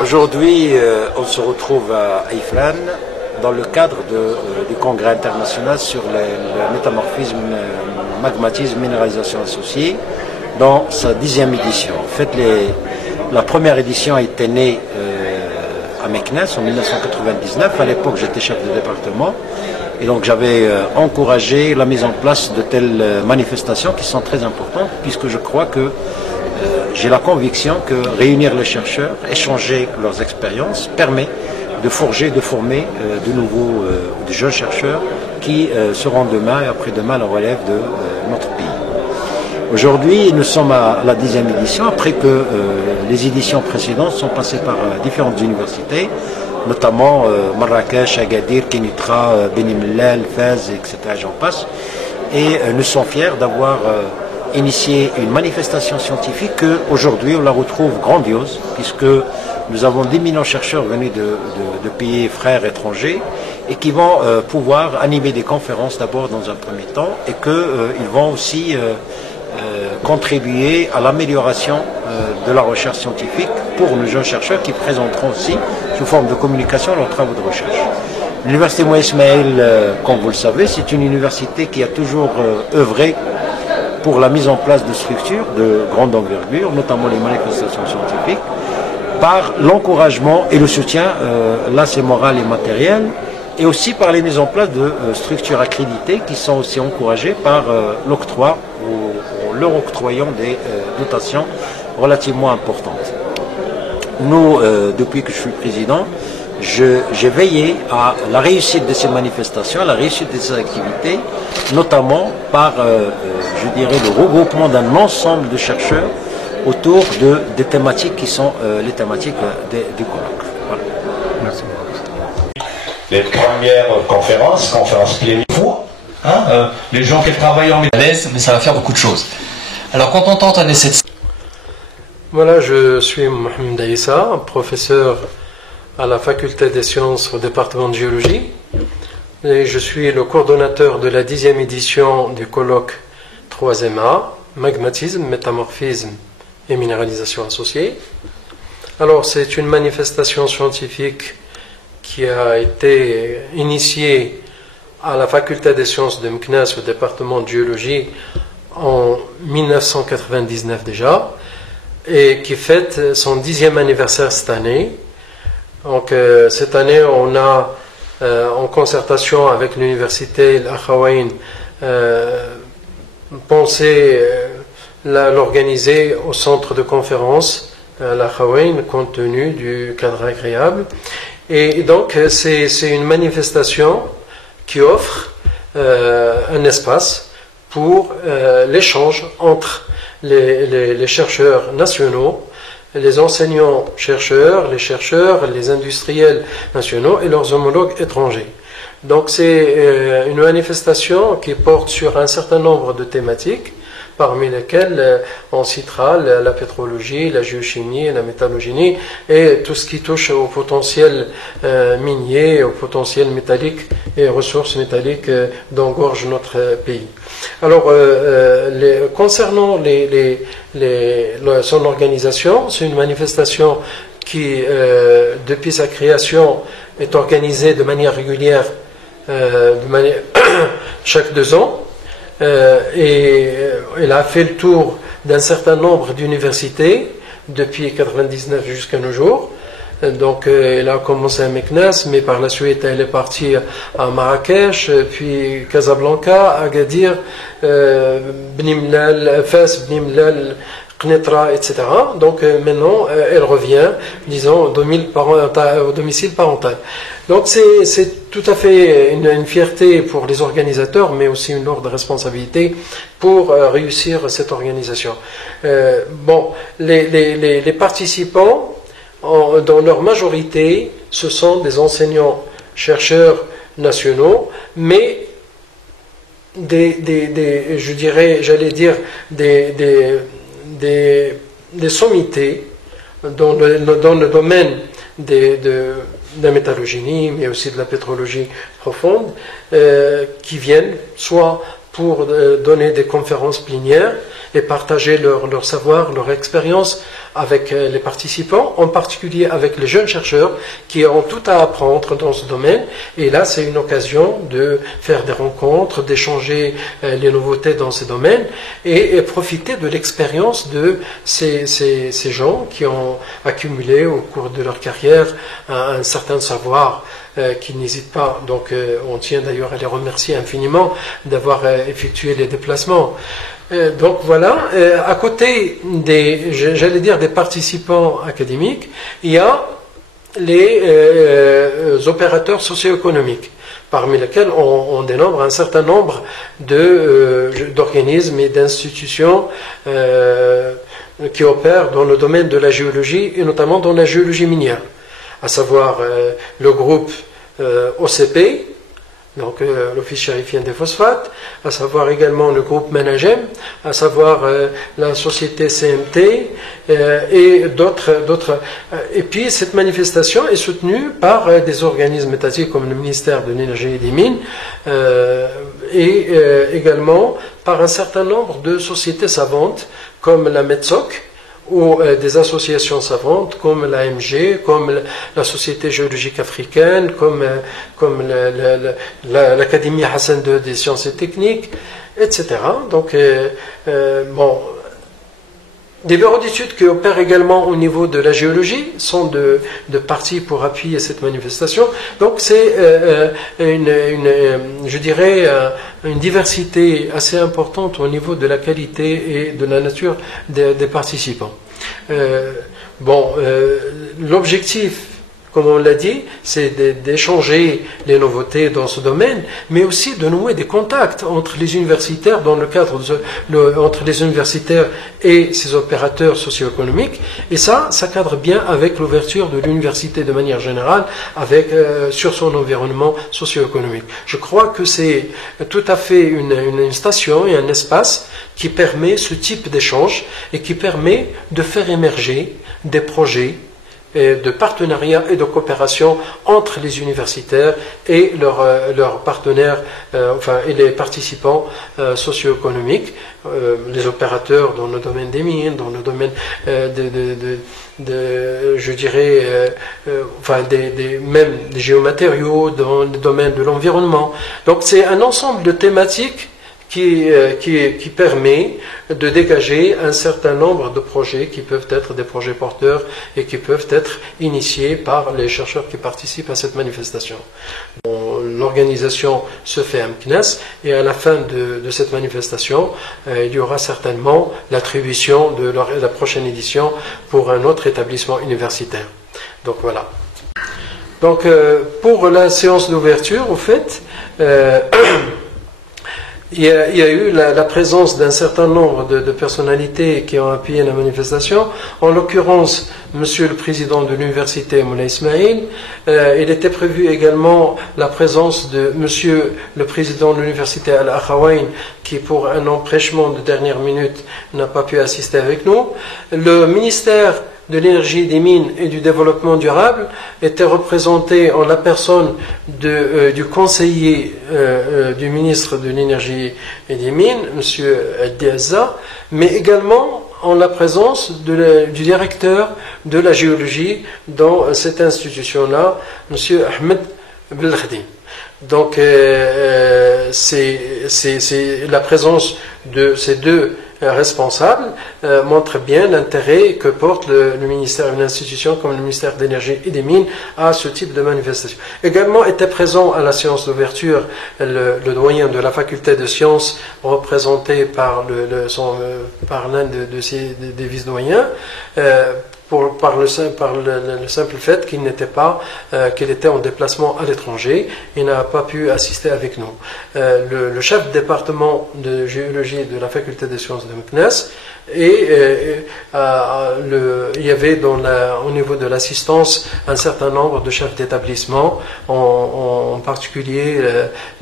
Aujourd'hui, on se retrouve à Ifrane dans le cadre du congrès international sur le métamorphisme, magmatisme, minéralisation associée, dans sa 10e édition. En fait, la première édition a été née à Meknès en 1999. À l'époque, j'étais chef de département. Et donc, j'avais encouragé la mise en place de telles manifestations qui sont très importantes, puisque je crois que j'ai la conviction que réunir les chercheurs, échanger leurs expériences, permet de forger, de former de nouveaux, de jeunes chercheurs qui seront demain et après-demain la relève de notre pays. Aujourd'hui, nous sommes à la 10e édition, après que les éditions précédentes sont passées par différentes universités, notamment Marrakech, Agadir, Kenitra, Beni Mellal, Fès, etc. J'en passe. Et nous sommes fiers d'avoir initié une manifestation scientifique qu'aujourd'hui on la retrouve grandiose, puisque nous avons 10 millions de chercheurs venus de pays frères étrangers et qui vont pouvoir animer des conférences d'abord dans un premier temps et qu'ils vont aussi contribuer à l'amélioration de la recherche scientifique pour nos jeunes chercheurs qui présenteront aussi sous forme de communication leurs travaux de recherche. L'université Moïse Ismaïl, comme vous le savez, c'est une université qui a toujours œuvré pour la mise en place de structures de grande envergure, notamment les manifestations scientifiques, par l'encouragement et le soutien, là c'est moral et matériel, et aussi par les mises en place de structures accréditées qui sont aussi encouragées par l'octroi ou leur octroyant des dotations relativement importantes. Nous, depuis que je suis président, j'ai veillé à la réussite de ces manifestations, à la réussite de ces activités, notamment par, je dirais, le regroupement d'un ensemble de chercheurs autour des thématiques qui sont les thématiques du colloque. Voilà. Merci beaucoup. Les premières conférences plénières, les gens qui travaillent en méthode, mais ça va faire beaucoup de choses. Alors quand on tente un essai de... Voilà, je suis Mohamed Aïssa, professeur à la faculté des sciences au département de géologie, et je suis le coordonnateur de la 10e édition du colloque 3MA, magmatisme, métamorphisme et minéralisation associée. Alors c'est une manifestation scientifique qui a été initiée à la faculté des sciences de Meknès au département de géologie en 1999 déjà, et qui fête son 10e anniversaire cette année. Donc cette année, on a, en concertation avec l'université Al-Akhawaïn, pensé l'organiser au centre de conférence Al-Akhawaïn, compte tenu du cadre agréable. Et donc c'est une manifestation qui offre un espace pour l'échange entre les chercheurs nationaux, les enseignants-chercheurs, les industriels nationaux et leurs homologues étrangers. Donc c'est une manifestation qui porte sur un certain nombre de thématiques, parmi lesquelles on citera la pétrologie, la géochimie, la métallogénie et tout ce qui touche au potentiel minier, au potentiel métallique et aux ressources métalliques d'engorge notre pays. Alors, concernant son organisation, c'est une manifestation qui, depuis sa création, est organisée de manière régulière, chaque 2 ans, et elle a fait le tour d'un certain nombre d'universités depuis 1999 jusqu'à nos jours. Donc elle a commencé à Meknès, mais par la suite elle est partie à Marrakech, puis Casablanca, Agadir, Bnimlal, Fès, Bnimlal, Qnitra, etc. Donc maintenant elle revient, disons, au domicile parental. Donc c'est tout à fait une fierté pour les organisateurs, mais aussi une lourde responsabilité pour réussir cette organisation. Bon, les participants, dans leur majorité, ce sont des enseignants chercheurs nationaux, mais je dirais, j'allais dire, des sommités dans le domaine de la métallurgie, mais aussi de la pétrologie profonde, qui viennent soit pour donner des conférences plénières et partager leur savoir, leur expérience avec les participants, en particulier avec les jeunes chercheurs qui ont tout à apprendre dans ce domaine. Et là, c'est une occasion de faire des rencontres, d'échanger les nouveautés dans ces domaines et profiter de l'expérience de ces gens qui ont accumulé au cours de leur carrière un certain savoir qui n'hésitent pas. Donc, on tient d'ailleurs à les remercier infiniment d'avoir effectué les déplacements. Donc voilà, à côté j'allais dire des participants académiques, il y a les opérateurs socio-économiques, parmi lesquels on dénombre un certain nombre d'organismes et d'institutions qui opèrent dans le domaine de la géologie et notamment dans la géologie minière, à savoir le groupe OCP, donc l'Office charifien des phosphates, à savoir également le groupe Managem, à savoir la société CMT et d'autres. Et puis cette manifestation est soutenue par des organismes étatiques comme le ministère de l'Énergie et des Mines et également par un certain nombre de sociétés savantes comme la METSOC, ou des associations savantes comme l'AMG, comme la Société géologique africaine, comme l'Académie Hassan II des sciences et techniques, etc. Donc, bon, des bureaux d'études qui opèrent également au niveau de la géologie sont de partie pour appuyer cette manifestation. Donc, c'est je dirais, une diversité assez importante au niveau de la qualité et de la nature des participants. L'objectif, comme on l'a dit, c'est d'échanger les nouveautés dans ce domaine, mais aussi de nouer des contacts entre les universitaires dans le cadre entre les universitaires et ces opérateurs socio-économiques. Et ça cadre bien avec l'ouverture de l'université de manière générale, sur son environnement socio-économique. Je crois que c'est tout à fait une station et un espace qui permet ce type d'échange et qui permet de faire émerger des projets de partenariat et de coopération entre les universitaires et leurs partenaires, et les participants socio-économiques, les opérateurs dans le domaine des mines, dans le domaine je dirais, même des géomatériaux, dans le domaine de l'environnement. Donc c'est un ensemble de thématiques qui permet de dégager un certain nombre de projets qui peuvent être des projets porteurs et qui peuvent être initiés par les chercheurs qui participent à cette manifestation. L'organisation se fait à Meknès et à la fin de cette manifestation, il y aura certainement l'attribution de la prochaine édition pour un autre établissement universitaire. Donc voilà. Donc pour la séance d'ouverture, au fait, il y a eu la présence d'un certain nombre de personnalités qui ont appuyé la manifestation. En l'occurrence, Monsieur le Président de l'Université Moulay Ismaïl. Il était prévu également la présence de Monsieur le Président de l'Université Al-Akhawayn, qui pour un empêchement de dernière minute n'a pas pu assister avec nous. Le ministère de l'Énergie, des Mines et du Développement durable était représenté en la personne du conseiller du ministre de l'Énergie et des Mines, M. Diazza, mais également en la présence du directeur de la géologie dans cette institution-là, M. Ahmed Belkhdim. Donc c'est la présence de ces deux responsables montrent bien l'intérêt que porte le ministère, une institution comme le ministère de l'Énergie et des Mines à ce type de manifestation. Également était présent à la séance d'ouverture le doyen de la faculté de sciences, représenté par l'un des vice-doyens, par le simple fait qu'il était en déplacement à l'étranger et n'a pas pu assister avec nous. Le chef de département de géologie de la faculté des sciences de Meknès, et il y avait au niveau de l'assistance un certain nombre de chefs d'établissement, en particulier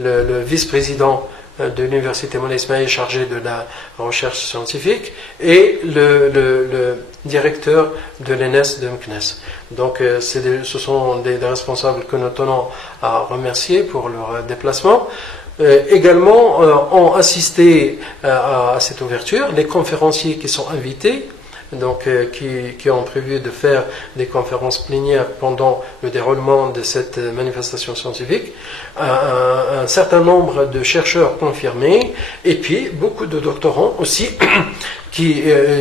le vice-président de l'université Moulay Ismaïl chargé de la recherche scientifique et le directeur de l'ENS de Meknès. Donc ce sont des responsables que nous tenons à remercier pour leur déplacement. Également ont assisté à cette ouverture les conférenciers qui sont invités, donc qui ont prévu de faire des conférences plénières pendant le déroulement de cette manifestation scientifique, un certain nombre de chercheurs confirmés, et puis beaucoup de doctorants aussi,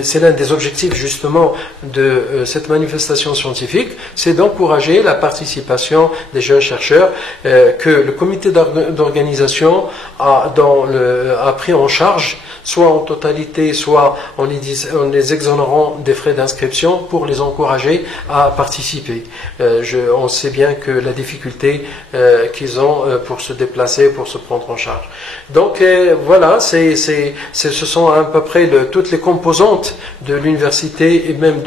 c'est l'un des objectifs justement de cette manifestation scientifique, c'est d'encourager la participation des jeunes chercheurs que le comité d'organisation a pris en charge, soit en totalité, soit en les exonérant des frais d'inscription pour les encourager à participer. On sait bien que la difficulté qu'ils ont pour se déplacer, pour se prendre en charge. Donc voilà, ce sont à peu près toutes les composantes de l'université et même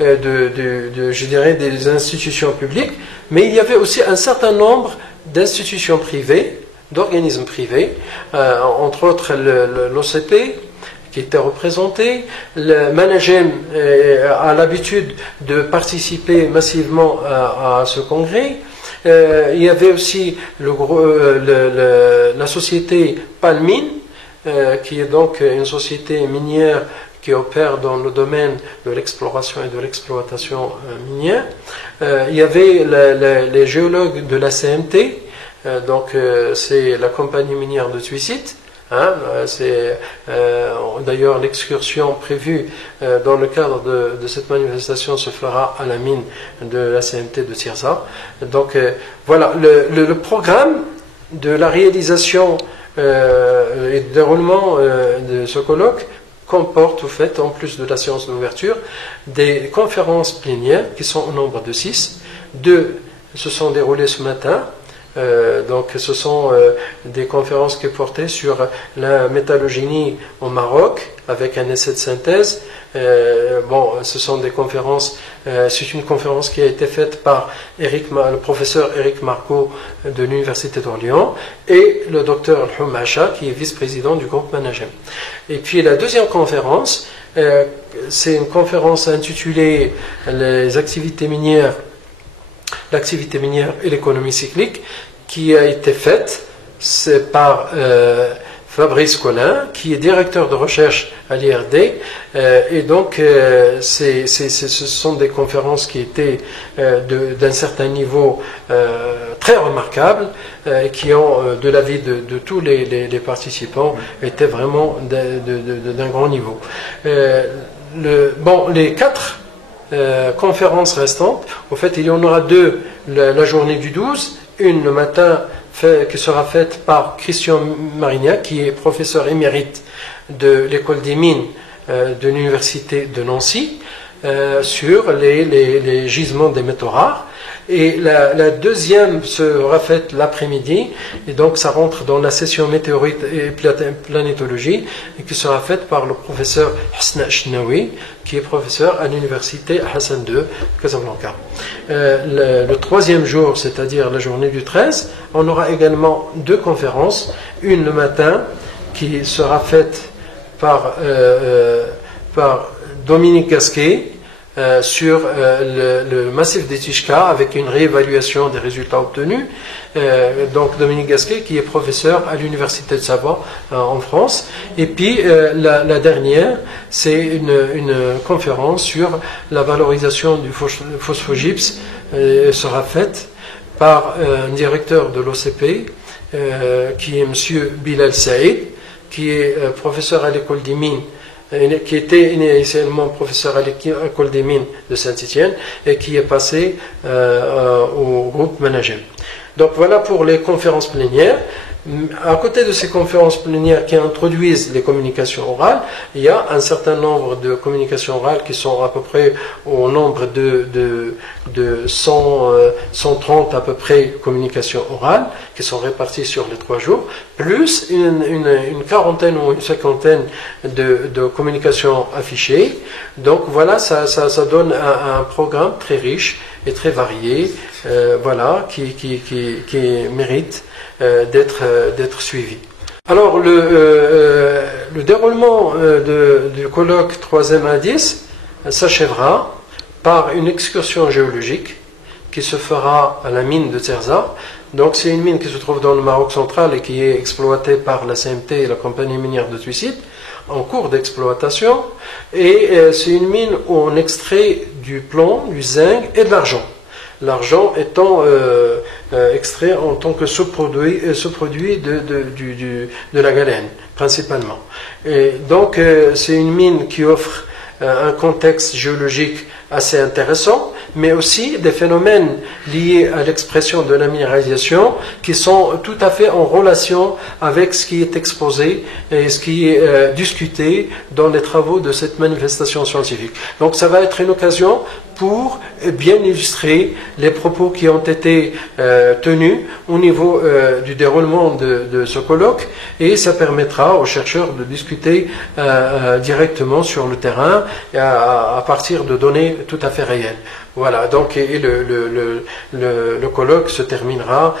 je dirais des institutions publiques, mais il y avait aussi un certain nombre d'institutions privées, d'organismes privés, entre autres l'OCP qui était représenté, le Managem a l'habitude de participer massivement à ce congrès. Il y avait aussi la société Palmine, qui est donc une société minière qui opère dans le domaine de l'exploration et de l'exploitation minière. Il y avait les géologues de la CMT, donc c'est la compagnie minière de Tuicite. D'ailleurs l'excursion prévue dans le cadre de cette manifestation se fera à la mine de la CMT de Tirza. Donc voilà, le programme de la réalisation et du déroulement de ce colloque comporte au fait, en plus de la séance d'ouverture, des conférences plénières qui sont au nombre de 6. 2 se sont déroulées ce matin. Donc ce sont des conférences qui portaient sur la métallogénie au Maroc avec un essai de synthèse. Ce sont des conférences, c'est une conférence qui a été faite par le professeur Éric Marco de l'Université d'Orléans et le docteur Al-Houm Acha qui est vice-président du groupe Managem. Et puis la deuxième conférence, c'est une conférence intitulée Les activités minières, l'activité minière et l'économie cyclique, qui a été faite par Fabrice Collin, qui est directeur de recherche à l'IRD, et donc ce sont des conférences qui étaient d'un certain niveau très remarquables, et qui ont, de l'avis de tous les participants, été vraiment d'un grand niveau. Les 4 conférences restantes, au fait il y en aura 2 la journée du 12, une le matin qui sera faite par Christian Marignac, qui est professeur émérite de l'école des mines de l'université de Nancy, sur les gisements des métaux rares. Et la deuxième sera faite l'après-midi, et donc ça rentre dans la session météorite et planétologie, et qui sera faite par le professeur Hasna Chnaoui, qui est professeur à l'université Hassan II, Casablanca. Le troisième jour, c'est-à-dire la journée du 13, on aura également 2 conférences, une le matin, qui sera faite par Dominique Gasquet, sur le massif des Tishka avec une réévaluation des résultats obtenus. Donc Dominique Gasquet qui est professeur à l'université de Savoie en France. Et puis la dernière, c'est une conférence sur la valorisation du phosphogypse, sera faite par un directeur de l'OCP qui est M. Bilal Saïd, qui est professeur à l'école des mines qui était initialement professeur à l'école des mines de Saint-Étienne et qui est passé au groupe Managem. Donc voilà pour les conférences plénières. À côté de ces conférences plénières qui introduisent les communications orales, il y a un certain nombre de communications orales qui sont à peu près au nombre de 130 à peu près communications orales qui sont réparties sur les 3 jours, plus une quarantaine ou une cinquantaine de communications affichées. Donc voilà, ça donne un programme très riche et très varié, voilà, qui mérite d'être suivi. Alors le déroulement du colloque 3e à 10 s'achèvera par une excursion géologique qui se fera à la mine de Terza. Donc c'est une mine qui se trouve dans le Maroc central et qui est exploitée par la CMT et la compagnie minière de Tuisit en cours d'exploitation, et c'est une mine où on extrait du plomb, du zinc et de l'argent. L'argent étant extrait en tant que sous-produit de la galène, principalement. Et donc, c'est une mine qui offre un contexte géologique assez intéressant, mais aussi des phénomènes liés à l'expression de la minéralisation qui sont tout à fait en relation avec ce qui est exposé et ce qui est discuté dans les travaux de cette manifestation scientifique. Donc ça va être une occasion pour bien illustrer les propos qui ont été tenus au niveau du déroulement de ce colloque, et ça permettra aux chercheurs de discuter directement sur le terrain à partir de données tout à fait réelles. Voilà, donc et le colloque se terminera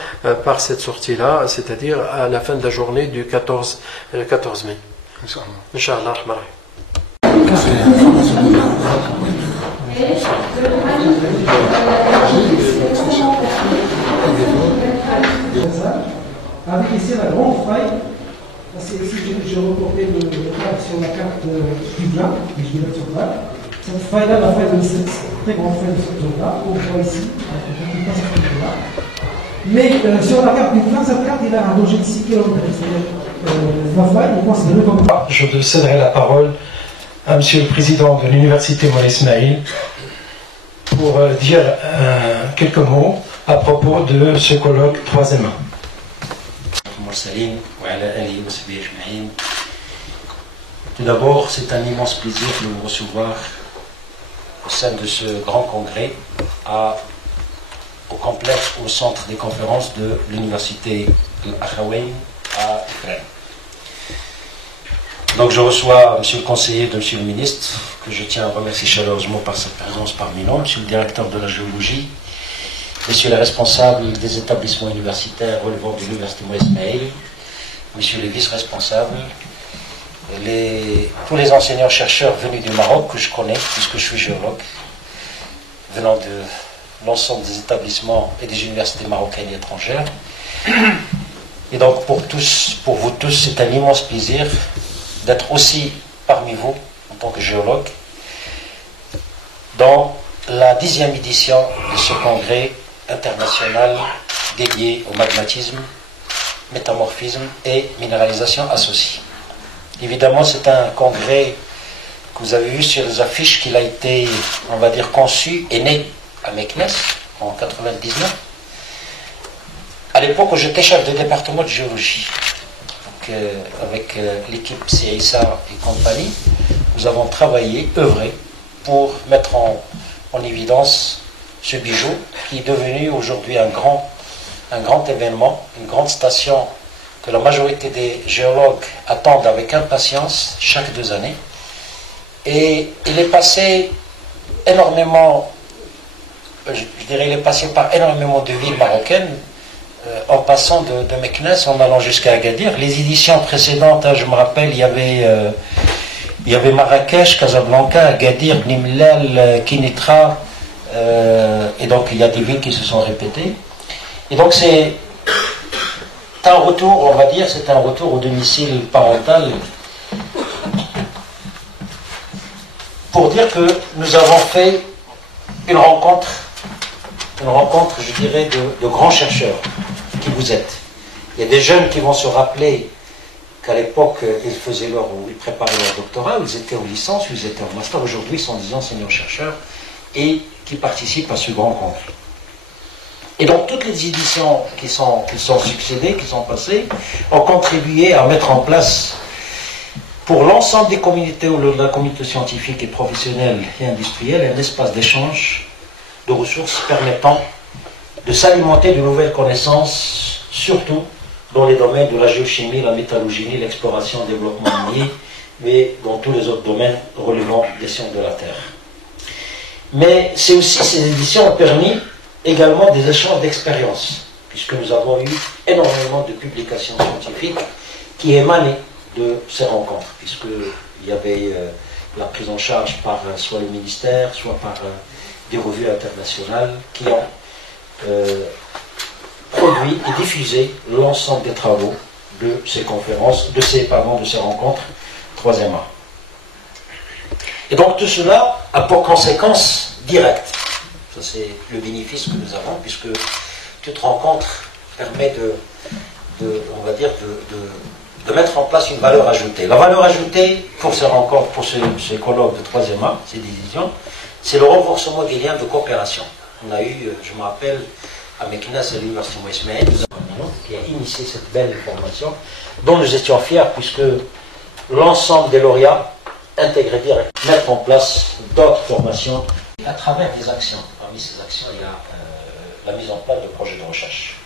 par cette sortie-là, c'est-à-dire à la fin de la journée du 14 mai. Inch'Allah. Avec ici la grande faille, parce que ici j'ai reporté le cadre sur la carte du blanc, que je vais mettre sur là. Cette faille-là, la faille de cette très grande faille de cette zone-là, on voit ici, mais sur la carte du blanc, cette carte, il a un rejet de 6 km. La faille, on pense que le comme ça. Je céderai la parole à Monsieur le Président de l'Université Moulay Ismaïl pour dire quelques mots à propos de ce colloque 3e. Tout d'abord, c'est un immense plaisir de vous recevoir au sein de ce grand congrès au complexe, au centre des conférences de l'université Al-Akhawayn à Ifrane. Donc je reçois monsieur le conseiller de monsieur le ministre, que je tiens à remercier chaleureusement par sa présence parmi nous, monsieur le directeur de la géologie, messieurs les responsables des établissements universitaires relevant de l'université Moulay Ismaïl, messieurs les vice-responsables, tous les enseignants-chercheurs venus du Maroc que je connais, puisque je suis géologue, venant de l'ensemble des établissements et des universités marocaines et étrangères. Et donc pour vous tous, c'est un immense plaisir d'être aussi parmi vous, en tant que géologue, dans la 10e édition de ce congrès international dédié au magmatisme, métamorphisme et minéralisation associée. Évidemment, c'est un congrès que vous avez vu sur les affiches, qu'il a été, on va dire, conçu et né à Meknes en 1999, à l'époque où j'étais chef de département de géologie. Donc, avec l'équipe CISA et compagnie, nous avons travaillé, œuvré pour mettre en évidence ce bijou qui est devenu aujourd'hui un grand événement, une grande station que la majorité des géologues attendent avec impatience chaque 2 années. Et il est passé énormément, je dirais, il est passé par énormément de villes marocaines, en passant de Meknes, en allant jusqu'à Agadir. Les éditions précédentes, je me rappelle, il y avait Marrakech, Casablanca, Agadir, Bnimlal, Kinitra, et donc il y a des villes qui se sont répétées. Et donc c'est un retour, on va dire, c'est un retour au domicile parental, pour dire que nous avons fait une rencontre, je dirais, de grands chercheurs qui vous êtes. Il y a des jeunes qui vont se rappeler qu'à l'époque, ils préparaient leur doctorat, ils étaient en licence, ils étaient en master. Aujourd'hui, ils sont des enseignants-chercheurs et qui participent à ce grand congrès. Et donc, toutes les éditions qui sont succédées, qui sont passées, ont contribué à mettre en place, pour l'ensemble des communautés ou de la communauté scientifique et professionnelle et industrielle, un espace d'échange de ressources permettant de s'alimenter de nouvelles connaissances, surtout dans les domaines de la géochimie, la métallurgie, l'exploration, le développement minier, mais dans tous les autres domaines relevant des sciences de la Terre. Mais c'est aussi, ces éditions ont permis également des échanges d'expériences, puisque nous avons eu énormément de publications scientifiques qui émanaient de ces rencontres, puisqu'il y avait la prise en charge par soit le ministère, soit par des revues internationales qui ont produit et diffusé l'ensemble des travaux de ces conférences, de ces rencontres 3e A. Et donc tout cela a pour conséquence directe, ça c'est le bénéfice que nous avons, puisque toute rencontre permet on va dire, de mettre en place une valeur ajoutée. La valeur ajoutée pour ces rencontres, pour ces colloques de 3e A, ces divisions, c'est le renforcement des liens de coopération. On a eu, je me rappelle, à Meknès et l'Université Moïse Ismaïl, qui a initié cette belle formation, dont nous étions fiers, puisque l'ensemble des lauréats intégrés direct, mettre en place d'autres formations à travers des actions. Parmi ces actions, il y a la mise en place de projets de recherche.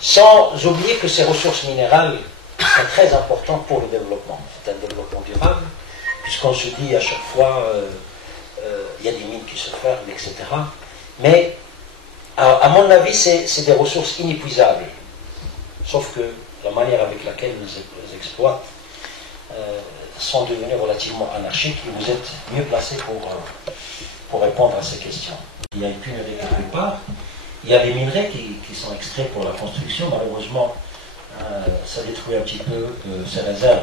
Sans oublier que ces ressources minérales sont très importantes pour le développement. C'est un développement durable, puisqu'on se dit à chaque fois, il y a des mines qui se ferment, etc. Mais, à mon avis, c'est des ressources inépuisables. Sauf que la manière avec laquelle nous les exploitent sont devenues relativement anarchiques et vous êtes mieux placés pour répondre à ces questions. Il y a une pénurie quelque part. Il y a des minerais qui sont extraits pour la construction. Malheureusement, ça détruit un petit peu ces réserves.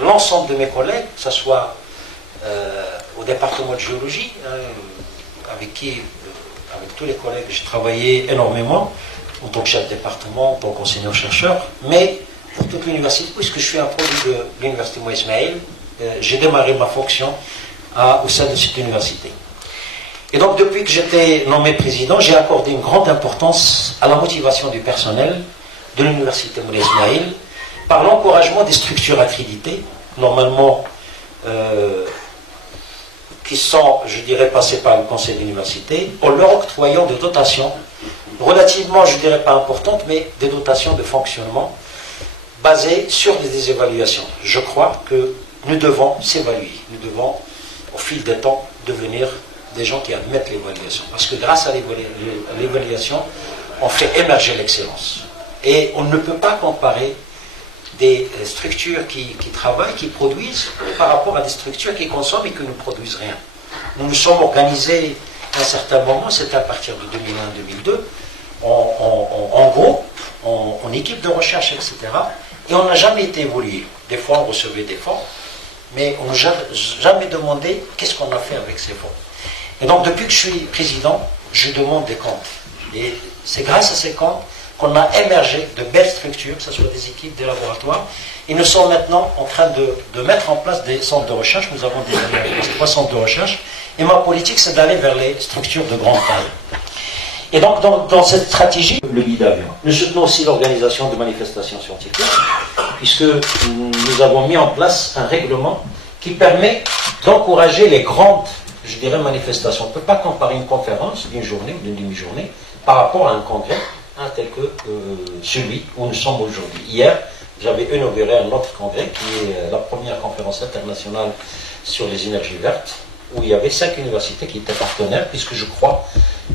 L'ensemble de mes collègues, que ce soit au département de géologie, avec tous les collègues, j'ai travaillé énormément en tant que chef de département, en tant qu'enseignant-chercheur, mais pour toute l'université, puisque je suis un produit de l'Université Moïse Ismaïl, j'ai démarré ma fonction au sein de cette université. Et donc, depuis que j'étais nommé président, j'ai accordé une grande importance à la motivation du personnel de l'Université Moulay Ismaïl par l'encouragement des structures accréditées, normalement qui sont, je dirais, passées par le conseil de l'université, en leur octroyant des dotations relativement, je dirais, pas importantes, mais des dotations de fonctionnement basées sur des évaluations. Je crois que nous devons s'évaluer, nous devons, au fil des temps, devenir des gens qui admettent l'évaluation. Parce que grâce à l'évaluation, on fait émerger l'excellence. Et on ne peut pas comparer des structures qui travaillent, qui produisent, par rapport à des structures qui consomment et qui ne produisent rien. Nous nous sommes organisés à un certain moment, c'était à partir de 2001-2002, en groupe, en équipe de recherche, etc. Et on n'a jamais été évolué. Des fois, on recevait des fonds, mais on n'a jamais demandé qu'est-ce qu'on a fait avec ces fonds. Et donc, depuis que je suis président, je demande des comptes. Et c'est grâce à ces comptes qu'on a émergé de belles structures, que ce soit des équipes, des laboratoires. Et nous sommes maintenant en train de mettre en place des centres de recherche. Nous avons déjà 3 centres de recherche. Et ma politique, c'est d'aller vers les structures de grande taille. Et donc, dans cette stratégie, le guide d'avion, nous soutenons aussi l'organisation de manifestations scientifiques, puisque nous avons mis en place un règlement qui permet d'encourager les grandes, je dirais, manifestations. On ne peut pas comparer une conférence d'une journée ou d'une demi-journée par rapport à un congrès tel que celui où nous sommes aujourd'hui. Hier, j'avais inauguré un autre congrès qui est la première conférence internationale sur les énergies vertes, où il y avait 5 universités qui étaient partenaires, puisque je crois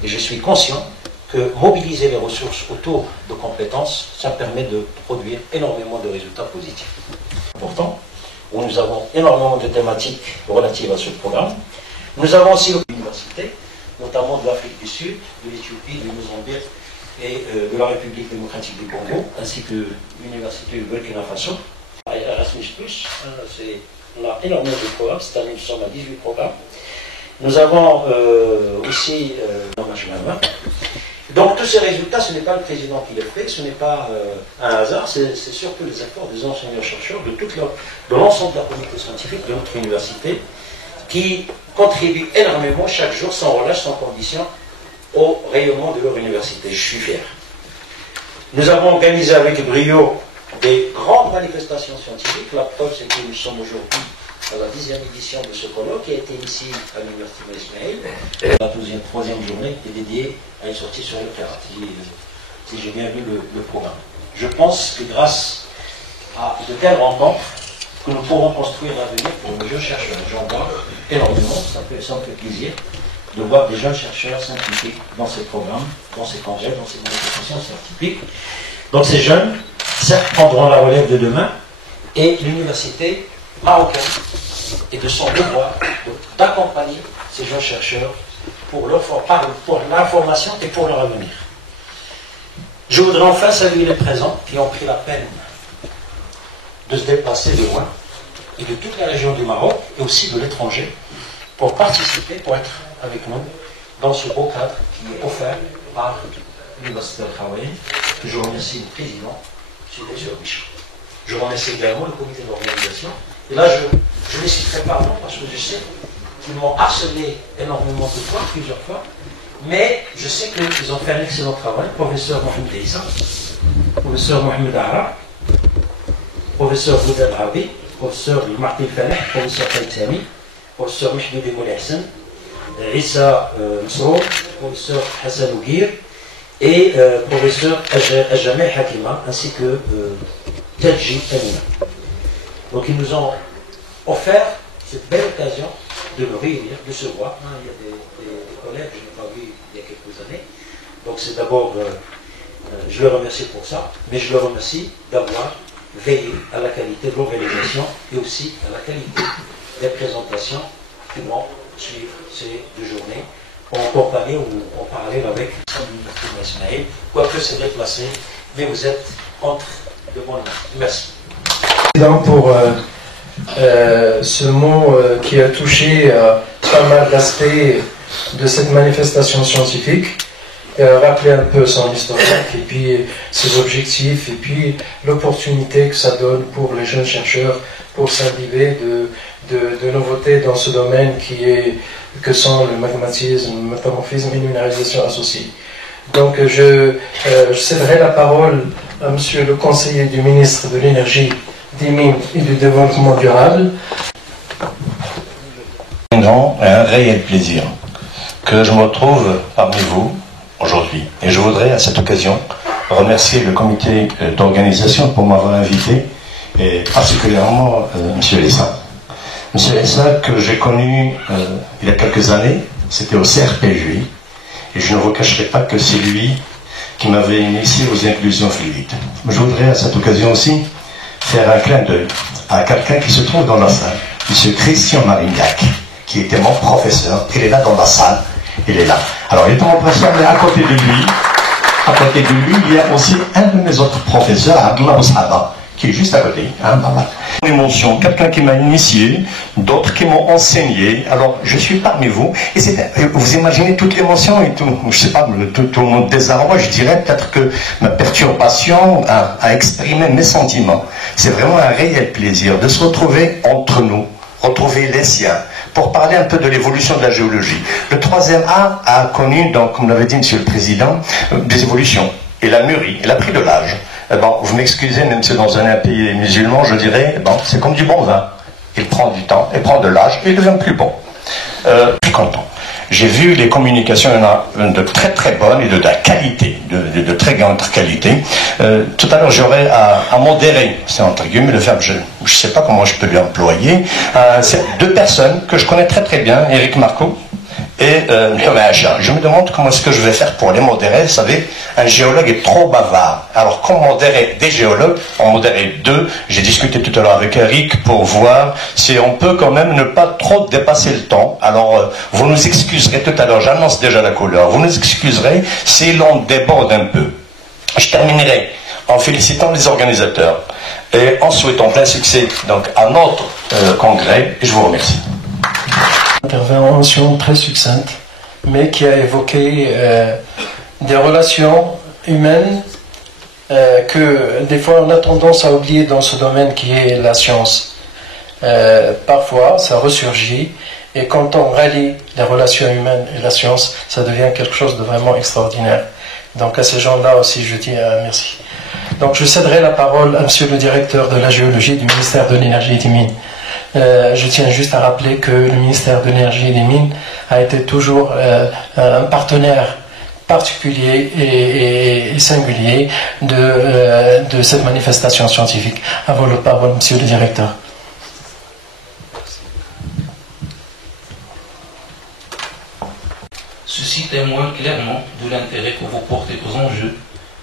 et je suis conscient que mobiliser les ressources autour de compétences, ça permet de produire énormément de résultats positifs. Pourtant, où nous avons énormément de thématiques relatives à ce programme. Nous avons aussi l'université, notamment de l'Afrique du Sud, de l'Éthiopie, du Mozambique et de la République démocratique du Congo, ainsi que l'université du Burkina Faso. Erasmus+, on a énormément de programmes, cette année nous sommes à 18 programmes. Nous avons aussi Donc tous ces résultats, ce n'est pas le président qui les fait, ce n'est pas un hasard, c'est surtout les efforts des enseignants-chercheurs, de l'ensemble de la communauté scientifique de notre université, qui contribuent énormément chaque jour, sans relâche, sans condition, au rayonnement de leur université. Je suis fier. Nous avons organisé avec brio des grandes manifestations scientifiques. La preuve, c'est que nous sommes aujourd'hui à la 10e édition de ce colloque qui a été ici à l'Université Ismaël. La 3e journée est dédiée à une sortie sur le terrain, si j'ai bien vu le programme. Je pense que grâce à de telles rencontres, que nous pourrons construire l'avenir pour nos jeunes chercheurs. J'en vois énormément, ça me fait plaisir de voir des jeunes chercheurs s'impliquer dans ces programmes, dans ces congrès, dans ces manifestations scientifiques. Donc ces jeunes, certes, prendront la relève de demain, et l'université marocaine est de son devoir d'accompagner ces jeunes chercheurs pour l'information et pour leur avenir. Je voudrais enfin saluer les présents qui ont pris la peine de se déplacer de loin et de toute la région du Maroc et aussi de l'étranger pour participer, pour être avec nous dans ce beau cadre qui est offert par l'Université Al-Khawaïn. Je remercie le président, M. Michel. Je remercie également le comité d'organisation. Et là, je les citerai pardon parce que je sais qu'ils m'ont harcelé énormément de fois, plusieurs fois, mais je sais qu'ils ont fait un excellent travail. Professeur Mohamed Issa, professeur Mohamed Ara, professeur Boudel Rabi, professeur Martin Falah, professeur Khalid Sami, professeur Mihdoudi Moulahsen, Rissa Msour, professeur Hassan Ouguir et professeur Ajamel Hakima, ainsi que Tadji Amina. Donc ils nous ont offert cette belle occasion de nous réunir, de se voir. Il y a des collègues que je n'ai pas vus il y a quelques années. Donc c'est d'abord, je le remercie pour ça, mais je le remercie d'avoir veillé à la qualité de l'organisation et aussi à la qualité des présentations qui vont suivre ces 2 journées en compagnie ou en parallèle avec l'Université Ismaël, quoique c'est déplacé, mais vous êtes entre de bonnes mains. Merci. Pour ce mot qui a touché pas mal d'aspects de cette manifestation scientifique, rappeler un peu son historique et puis ses objectifs et puis l'opportunité que ça donne pour les jeunes chercheurs pour s'imbiber de nouveautés dans ce domaine que sont le magmatisme, le métamorphisme et minéralisation associée. Donc je céderai la parole à monsieur le conseiller du ministre de l'Énergie, des Mines et du Développement durable. Un réel plaisir que je me retrouve parmi vous aujourd'hui. Et je voudrais à cette occasion remercier le comité d'organisation pour m'avoir invité, et particulièrement M. Lessa. M. Lessa que j'ai connu il y a quelques années, c'était au CRPJ, et je ne vous cacherai pas que c'est lui qui m'avait initié aux inclusions fluides. Je voudrais à cette occasion aussi faire un clin d'œil à quelqu'un qui se trouve dans la salle, M. Christian Marignac, qui était mon professeur. Il est là dans la salle, il est là. Alors il est mon professeur, mais à côté de lui, il y a aussi un de mes autres professeurs, Abdullah Boussaba, qui est juste à côté. Une émotion, quelqu'un qui m'a initié, d'autres qui m'ont enseigné. Alors je suis parmi vous, et vous imaginez toute l'émotion et tout, je sais pas, tout mon désarroi, je dirais peut-être que ma perturbation a exprimé mes sentiments. C'est vraiment un réel plaisir de se retrouver entre nous, retrouver les siens, pour parler un peu de l'évolution de la géologie. Le 3e A a connu, donc, comme l'avait dit Monsieur le Président, des évolutions. Il a mûri, il a pris de l'âge. Bon, vous m'excusez, même si dans un pays musulman, je dirais, bon, c'est comme du bon vin. Il prend du temps, il prend de l'âge, et il devient plus bon. Plus content. J'ai vu les communications, il y en a de très très bonnes et de qualité, de très grande qualité. Tout à l'heure, j'aurais à modérer, c'est entre guillemets le verbe, je ne sais pas comment je peux lui employer, c'est 2 personnes que je connais très très bien, Eric Marco et je me demande comment est-ce que je vais faire pour les modérer. Vous savez, un géologue est trop bavard. Alors, comme modérer des géologues, en modérer 2, j'ai discuté tout à l'heure avec Eric pour voir si on peut quand même ne pas trop dépasser le temps. Alors, vous nous excuserez tout à l'heure, j'annonce déjà la couleur, vous nous excuserez si l'on déborde un peu. Je terminerai en félicitant les organisateurs et en souhaitant plein succès donc, à notre congrès, et je vous remercie. Intervention très succincte, mais qui a évoqué des relations humaines que des fois on a tendance à oublier dans ce domaine qui est la science. Parfois, ça ressurgit, et quand on rallie les relations humaines et la science, ça devient quelque chose de vraiment extraordinaire. Donc à ces gens-là aussi, je dis merci. Donc je céderai la parole à monsieur le directeur de la géologie du ministère de l'énergie et des mines. Je tiens juste à rappeler que le ministère de l'énergie et des mines a été toujours un partenaire particulier et singulier de cette manifestation scientifique. À vous la parole, monsieur le directeur. Ceci témoigne clairement de l'intérêt que vous portez aux enjeux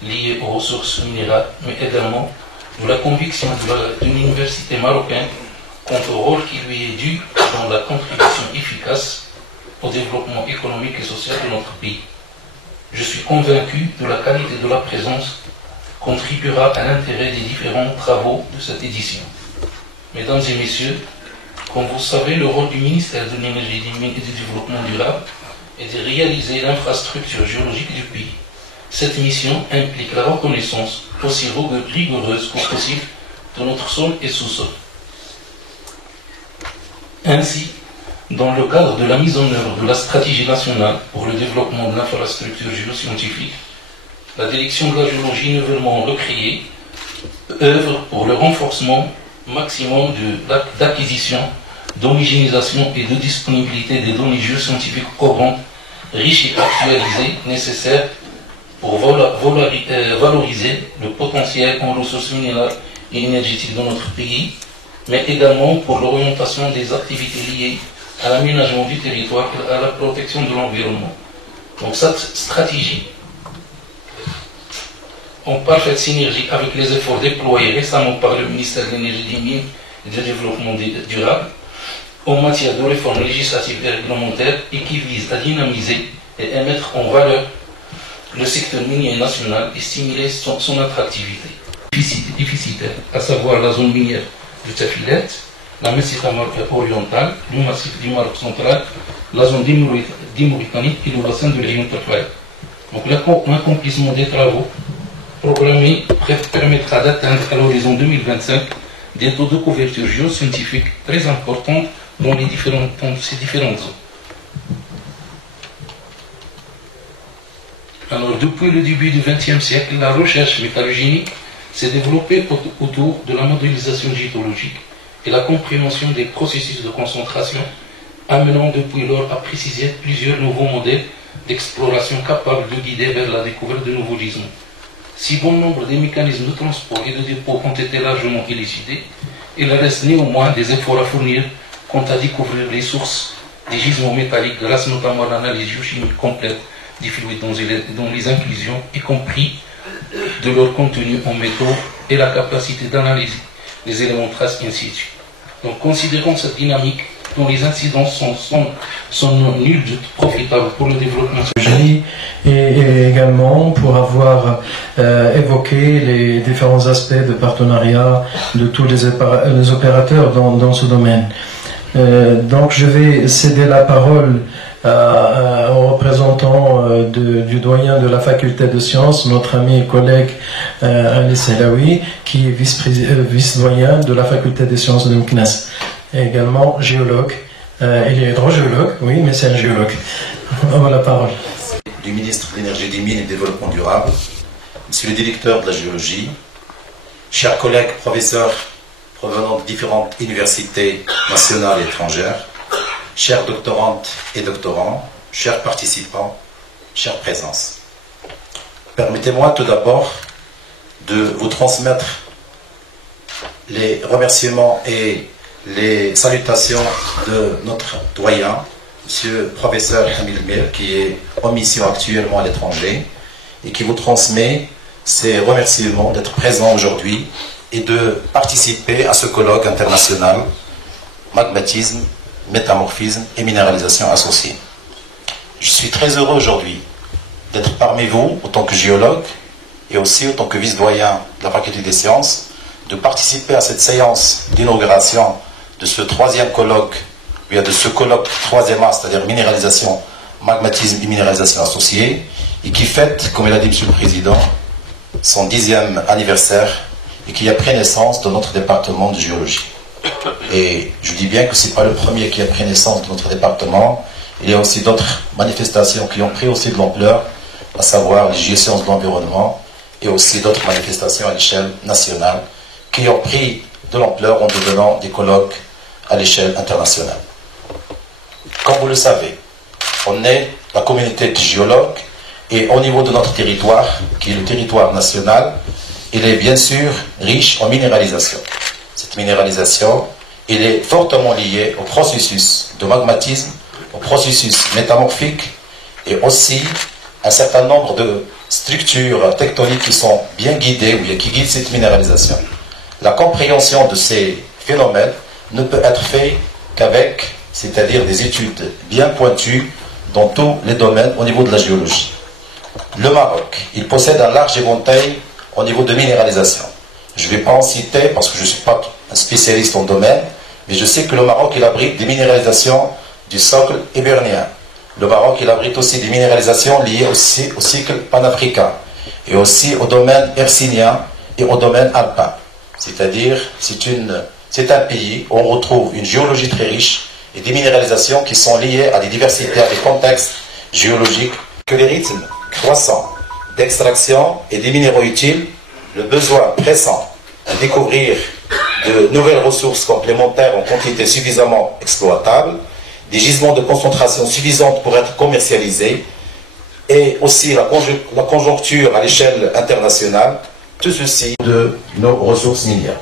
liés aux ressources minérales, mais également de la conviction de l'université marocaine quant au rôle qui lui est dû dans la contribution efficace au développement économique et social de notre pays. Je suis convaincu de la qualité de la présence contribuera à l'intérêt des différents travaux de cette édition. Mesdames et messieurs, comme vous savez, le rôle du ministère de l'énergie et du développement durable est de réaliser l'infrastructure géologique du pays. Cette mission implique la reconnaissance aussi rigoureuse que possible de notre sol et sous-sol. Ainsi, dans le cadre de la mise en œuvre de la stratégie nationale pour le développement de l'infrastructure géoscientifique, la direction de la géologie nouvellement recréée œuvre pour le renforcement maximum d'acquisition, d'homogénéisation et de disponibilité des données géoscientifiques courantes, riches et actualisées, nécessaires pour valoriser le potentiel en ressources minérales et énergétiques de notre pays, mais également pour l'orientation des activités liées à l'aménagement du territoire et à la protection de l'environnement. Donc cette stratégie, en parfaite synergie avec les efforts déployés récemment par le ministère de l'énergie, des mines et du développement durable, en matière de réforme législative et réglementaire, et qui vise à dynamiser et à mettre en valeur le secteur minier national et stimuler son attractivité déficitaire, à savoir la zone minière du Tafilet, la Meseta orientale, le massif du Maroc central, la zone d'Imauritanie et le bassin de l'Aïn Tafay. Donc l'accomplissement des travaux programmés permettra d'atteindre à l'horizon 2025 des taux de couverture géoscientifique très importants dans ces différentes zones. Alors, depuis le début du XXe siècle, la recherche métallogénique s'est développée autour de la modélisation géologique et la compréhension des processus de concentration, amenant depuis lors à préciser plusieurs nouveaux modèles d'exploration capables de guider vers la découverte de nouveaux gisements. Si bon nombre des mécanismes de transport et de dépôt ont été largement élucidés, il reste néanmoins des efforts à fournir quant à découvrir les sources des gisements métalliques grâce notamment à l'analyse géochimique complète des fluides dont les inclusions, y compris de leur contenu en métaux et la capacité d'analyser les éléments traces in situ. Donc considérons cette dynamique dont les incidences sont nul doute profitables pour le développement et également pour avoir évoqué les différents aspects de partenariat de tous les opérateurs dans ce domaine. Donc je vais céder la parole au représentant du doyen de la faculté de sciences, notre ami et collègue Ali Selawi, qui est vice-doyen de la faculté des sciences de Meknès, et également géologue. Il est hydrogéologue, oui, mais c'est un géologue. On a la parole. Du ministre de l'Énergie, des Mines et du Développement durable, monsieur le directeur de la géologie, chers collègues professeurs provenant de différentes universités nationales et étrangères, chères doctorantes et doctorants, chers participants, chère présence. Permettez-moi tout d'abord de vous transmettre les remerciements et les salutations de notre doyen, monsieur professeur Hamil Mir, qui est en mission actuellement à l'étranger et qui vous transmet ses remerciements d'être présent aujourd'hui et de participer à ce colloque international magmatisme, métamorphisme et minéralisation associée. Je suis très heureux aujourd'hui d'être parmi vous en tant que géologue et aussi en tant que vice-doyen de la faculté des sciences, de participer à cette séance d'inauguration de ce troisième colloque, de ce colloque 3e A, c'est-à-dire minéralisation, magmatisme et minéralisation associée, et qui fête, comme l'a dit M. le Président, son 10e anniversaire et qui a pris naissance dans notre département de géologie. Et je dis bien que ce n'est pas le premier qui a pris naissance dans notre département. Il y a aussi d'autres manifestations qui ont pris aussi de l'ampleur, à savoir les géosciences de l'environnement et aussi d'autres manifestations à l'échelle nationale qui ont pris de l'ampleur en devenant des colloques à l'échelle internationale. Comme vous le savez, on est la communauté de géologues et au niveau de notre territoire, qui est le territoire national, il est bien sûr riche en minéralisation. Cette minéralisation, elle est fortement liée au processus de magmatisme, au processus métamorphique et aussi un certain nombre de structures tectoniques qui sont bien guidées ou qui guident cette minéralisation. La compréhension de ces phénomènes ne peut être faite qu'avec, c'est-à-dire des études bien pointues dans tous les domaines au niveau de la géologie. Le Maroc, il possède un large éventail au niveau de minéralisation. Je ne vais pas en citer parce que je ne suis pas un spécialiste en domaine, mais je sais que le Maroc, il abrite des minéralisations du socle hibernien. Le Maroc, il abrite aussi des minéralisations liées aussi au cycle panafricain et aussi au domaine hercynien et au domaine alpin. C'est-à-dire, c'est un pays où on retrouve une géologie très riche et des minéralisations qui sont liées à des diversités, à des contextes géologiques, que les rythmes croissants d'extraction et des minéraux utiles, le besoin pressant de découvrir de nouvelles ressources complémentaires en quantité suffisamment exploitable, des gisements de concentration suffisante pour être commercialisés, et aussi la conjoncture à l'échelle internationale, tout ceci de nos ressources minières.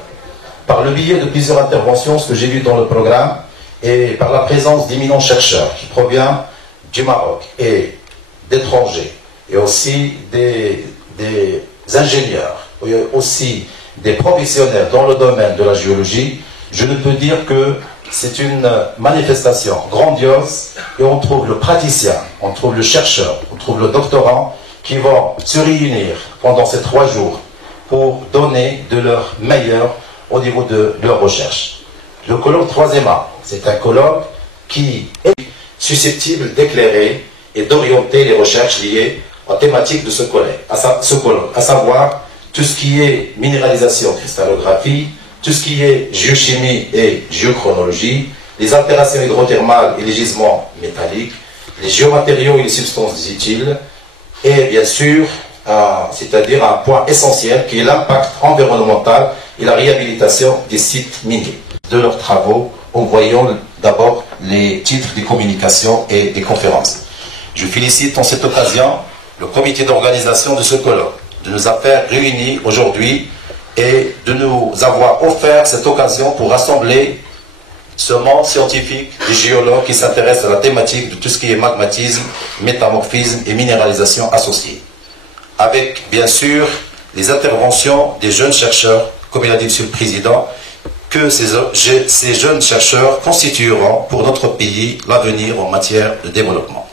Par le biais de plusieurs interventions, ce que j'ai vu dans le programme, et par la présence d'éminents chercheurs qui proviennent du Maroc et d'étrangers, et aussi des ingénieurs, et aussi des professionnels dans le domaine de la géologie, je ne peux dire que c'est une manifestation grandiose et on trouve le praticien, on trouve le chercheur, on trouve le doctorant qui vont se réunir pendant ces 3 jours pour donner de leur meilleur au niveau de leur recherche. Le colloque 3e A, c'est un colloque qui est susceptible d'éclairer et d'orienter les recherches liées aux thématiques de ce colloque, à savoir tout ce qui est minéralisation, cristallographie, tout ce qui est géochimie et géochronologie, les altérations hydrothermales et les gisements métalliques, les géomatériaux et les substances utiles, et bien sûr, c'est-à-dire un point essentiel qui est l'impact environnemental et la réhabilitation des sites miniers. De leurs travaux, en voyant d'abord les titres des communications et des conférences. Je félicite en cette occasion le comité d'organisation de ce colloque de nous avoir réunis aujourd'hui et de nous avoir offert cette occasion pour rassembler ce monde scientifique des géologues qui s'intéressent à la thématique de tout ce qui est magmatisme, métamorphisme et minéralisation associée. Avec, bien sûr, les interventions des jeunes chercheurs, comme il a dit M. le Président, que ces jeunes chercheurs constitueront pour notre pays l'avenir en matière de développement.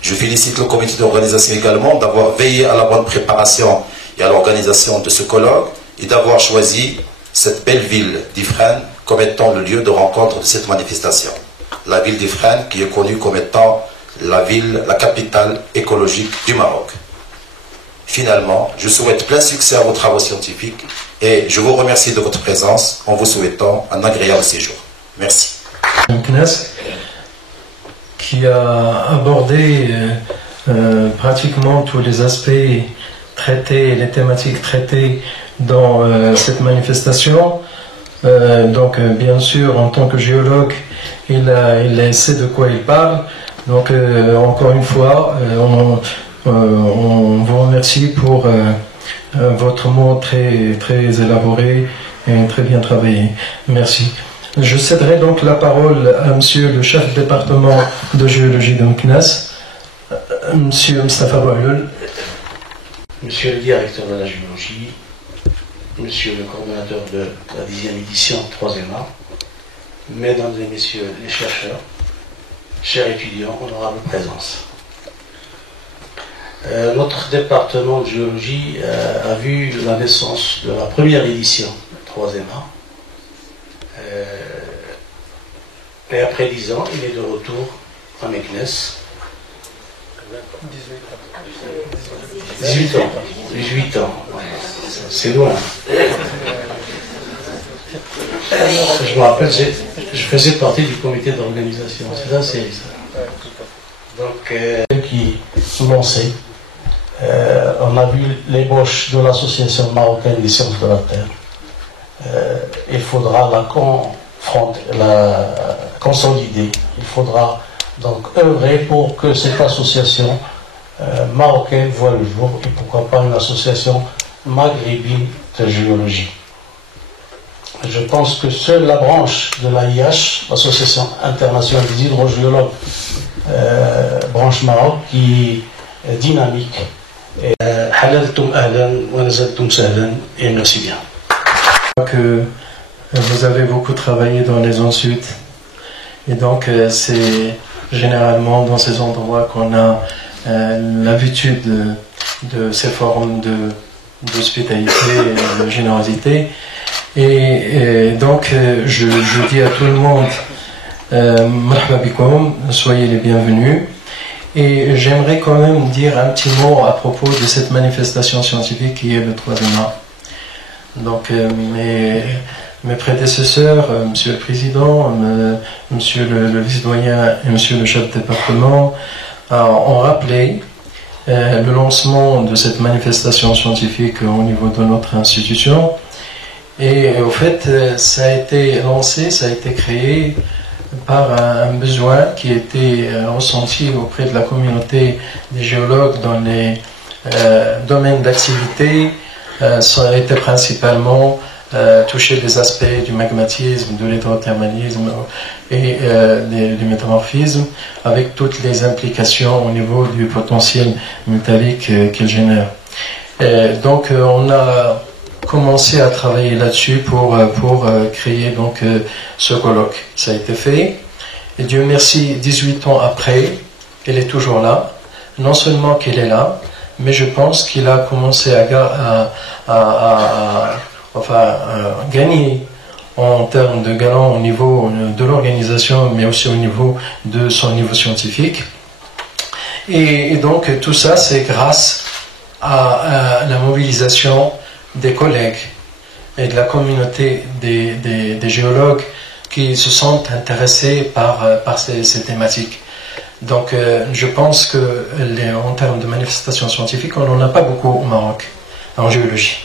Je félicite le comité d'organisation également d'avoir veillé à la bonne préparation et à l'organisation de ce colloque et d'avoir choisi cette belle ville d'Ifrane comme étant le lieu de rencontre de cette manifestation. La ville d'Ifrane qui est connue comme étant la capitale écologique du Maroc. Finalement, je souhaite plein succès à vos travaux scientifiques et je vous remercie de votre présence en vous souhaitant un agréable séjour. Merci. Qui a abordé pratiquement tous les aspects traités, les thématiques traitées dans cette manifestation. Donc bien sûr, en tant que géologue, il sait de quoi il parle. Donc encore une fois, on vous remercie pour votre mot très, très élaboré et très bien travaillé. Merci. Je céderai donc la parole à Monsieur le chef département de géologie de Meknès, Monsieur Mustafa Boualoul. Monsieur le directeur de la géologie, Monsieur le coordonnateur de la 10e édition 3e A, Mesdames et Messieurs les chercheurs, chers étudiants, honorable présence. Notre département de géologie a vu la naissance de la première édition 3e A. Et après 10 ans, il est de retour à Meknès 18 ans. 18 ans, ouais, c'est loin. Je me rappelle, je faisais partie du comité d'organisation, c'est ça, c'est ça. Donc, qui lançait, on a vu l'ébauche de l'association marocaine des sciences de la Terre. Il faudra la consolider. Il faudra donc œuvrer pour que cette association marocaine voit le jour, et pourquoi pas une association maghrébine de géologie. Je pense que seule la branche de l'AIH, l'Association internationale des hydrogéologues, branche Maroc, qui est dynamique. Halaltum ahlan wa nazaltum sahlan, et merci bien. Que vous avez beaucoup travaillé dans les zones sud, et donc c'est généralement dans ces endroits qu'on a l'habitude de ces formes d'hospitalité et de générosité. Et donc je dis à tout le monde marhaba bikoum, soyez les bienvenus. Et j'aimerais quand même dire un petit mot à propos de cette manifestation scientifique qui est le 3e A. Donc mes prédécesseurs, Monsieur le Président, Monsieur le Vice-Doyen et Monsieur le Chef de département ont rappelé le lancement de cette manifestation scientifique au niveau de notre institution. Et au fait, ça a été lancé, ça a été créé par un besoin qui a été ressenti auprès de la communauté des géologues dans les domaines d'activité. Ça a été principalement toucher des aspects du magmatisme, de l'hydrothermalisme et du métamorphisme, avec toutes les implications au niveau du potentiel métallique qu'il génère. Donc on a commencé à travailler là-dessus pour créer donc ce colloque. Ça a été fait, et Dieu merci, 18 ans après, elle est toujours là. Non seulement qu'elle est là, mais je pense qu'il a commencé à gagner en termes de galant au niveau de l'organisation, mais aussi au niveau de son niveau scientifique. Et donc tout ça, c'est grâce à la mobilisation des collègues et de la communauté des géologues qui se sentent intéressés par ces thématiques. Donc je pense que en termes de manifestations scientifiques, on n'en a pas beaucoup au Maroc, en géologie.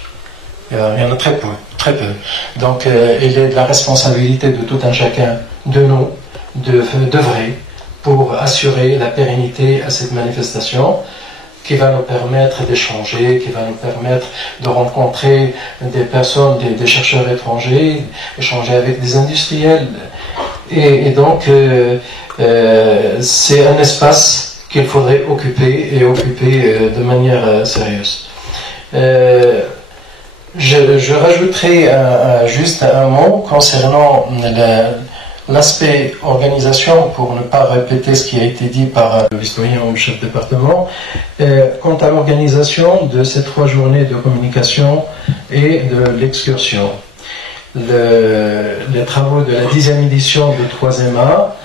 Il y en a très peu, très peu. Donc il est de la responsabilité de tout un chacun de nous d'œuvrer pour assurer la pérennité à cette manifestation, qui va nous permettre d'échanger, qui va nous permettre de rencontrer des personnes, des chercheurs étrangers, échanger avec des industriels. Et donc, c'est un espace qu'il faudrait occuper, et occuper de manière sérieuse. Je rajouterai juste un mot concernant l'aspect organisation, pour ne pas répéter ce qui a été dit par le vice-doyen ou le chef de département. Quant à l'organisation de ces 3 journées de communication et de l'excursion, les travaux de la 10e édition de 3e A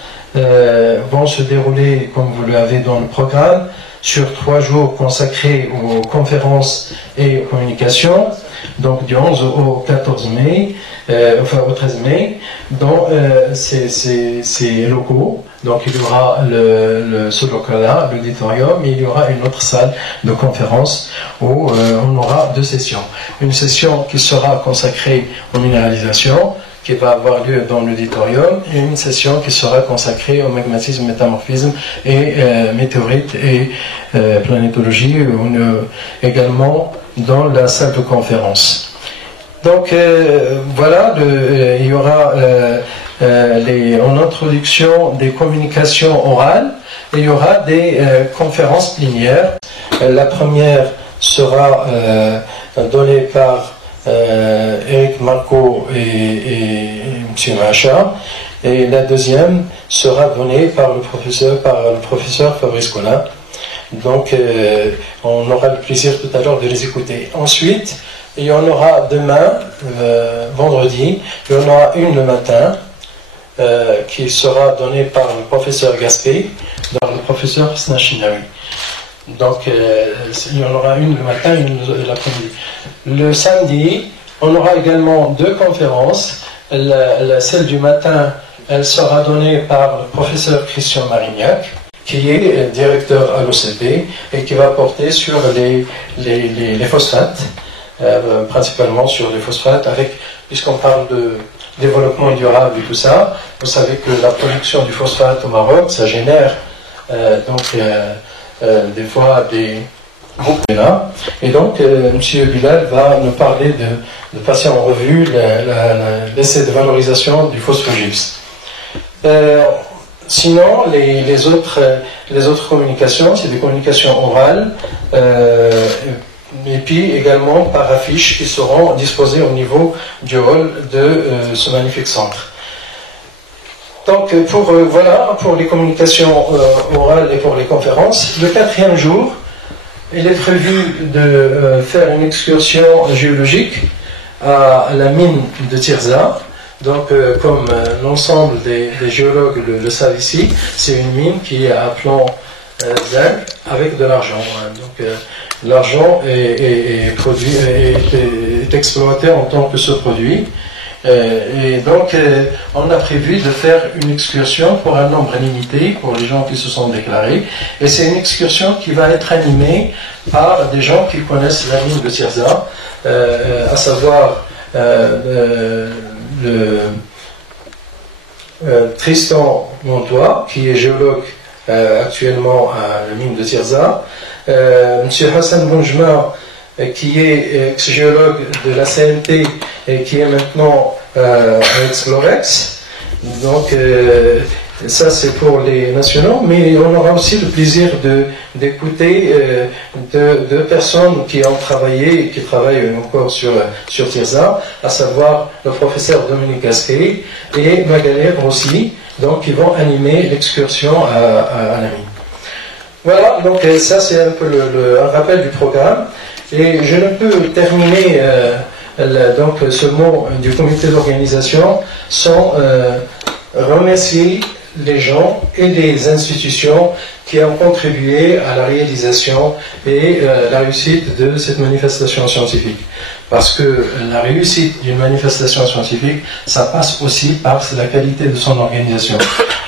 vont se dérouler, comme vous l'avez dans le programme, sur 3 jours consacrés aux conférences et aux communications, donc du 11 au 14 mai, au 13 mai, dans ces locaux. Donc il y aura ce local-là, l'auditorium, et il y aura une autre salle de conférence où on aura 2 sessions. Une session qui sera consacrée aux minéralisations, qui va avoir lieu dans l'auditorium, et une session qui sera consacrée au magmatisme, métamorphisme et météorites et planétologie, également dans la salle de conférence. Donc voilà, il y aura en introduction des communications orales, et il y aura des conférences plénières. La première sera donnée par Eric Marco et M. Macha, et la deuxième sera donnée par le professeur Fabrice Collin. Donc on aura le plaisir tout à l'heure de les écouter. Ensuite, il y en aura demain, vendredi, il y en aura une le matin, qui sera donnée par le professeur Gaspé, par le professeur Snachinawi. Donc, il y en aura une le matin et une l'après-midi. Le samedi, on aura également 2 conférences. Celle du matin, elle sera donnée par le professeur Christian Marignac, qui est directeur à l'OCP et qui va porter sur les phosphates, principalement sur les phosphates, puisqu'on parle de développement durable et tout ça. Vous savez que la production du phosphate au Maroc, ça génère des fois des groupes là. Et donc, M. Bilal va nous parler de passer en revue l'essai de valorisation du phosphogypse. Sinon, les autres communications, c'est des communications orales, et puis également par affiches qui seront disposées au niveau du hall de ce magnifique centre. Donc, pour les communications orales et pour les conférences, le 4e jour, il est prévu de faire une excursion géologique à la mine de Tirza. Donc, comme l'ensemble des géologues le savent ici, c'est une mine qui est à plan zinc avec de l'argent. Donc, l'argent est exploité en tant que ce produit. Et donc, on a prévu de faire une excursion pour un nombre limité, pour les gens qui se sont déclarés. Et c'est une excursion qui va être animée par des gens qui connaissent la mine de Tirza, à savoir Tristan Montois, qui est géologue actuellement à la mine de Tirza, M. Hassan Bounjma, qui est ex-géologue de la CNT et qui est maintenant à Explorex. Donc, ça c'est pour les nationaux, mais on aura aussi le plaisir d'écouter deux personnes qui ont travaillé et qui travaillent encore sur Tirza, à savoir le professeur Dominique Gasquet et Magalère aussi, donc ils vont animer l'excursion à la mine. Voilà, donc ça c'est un peu un rappel du programme. Et je ne peux terminer donc ce mot du comité d'organisation sans remercier les gens et les institutions qui ont contribué à la réalisation et la réussite de cette manifestation scientifique. Parce que la réussite d'une manifestation scientifique, ça passe aussi par la qualité de son organisation.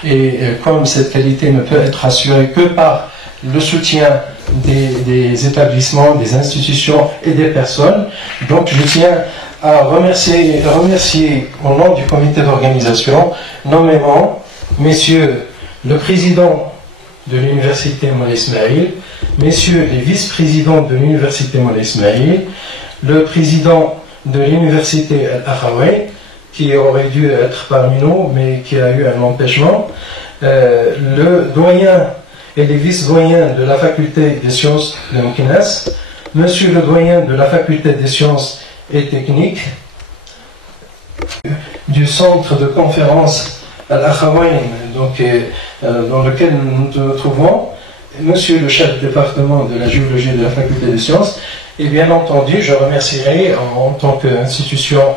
Et comme cette qualité ne peut être assurée que par le soutien des établissements, des institutions et des personnes. Donc je tiens à remercier au nom du comité d'organisation, nommément messieurs le président de l'université Moulay Ismaïl, messieurs les vice-présidents de l'université Moulay Ismaïl, le président de l'université Al-Akhawaï, qui aurait dû être parmi nous, mais qui a eu un empêchement, le doyen et les vice-doyens de la faculté des sciences de Meknès, monsieur le doyen de la faculté des sciences et techniques, du centre de conférence Al-Akhawaïn, donc dans lequel nous nous trouvons, monsieur le chef de département de la géologie de la faculté des sciences, et bien entendu, je remercierai en tant qu'institution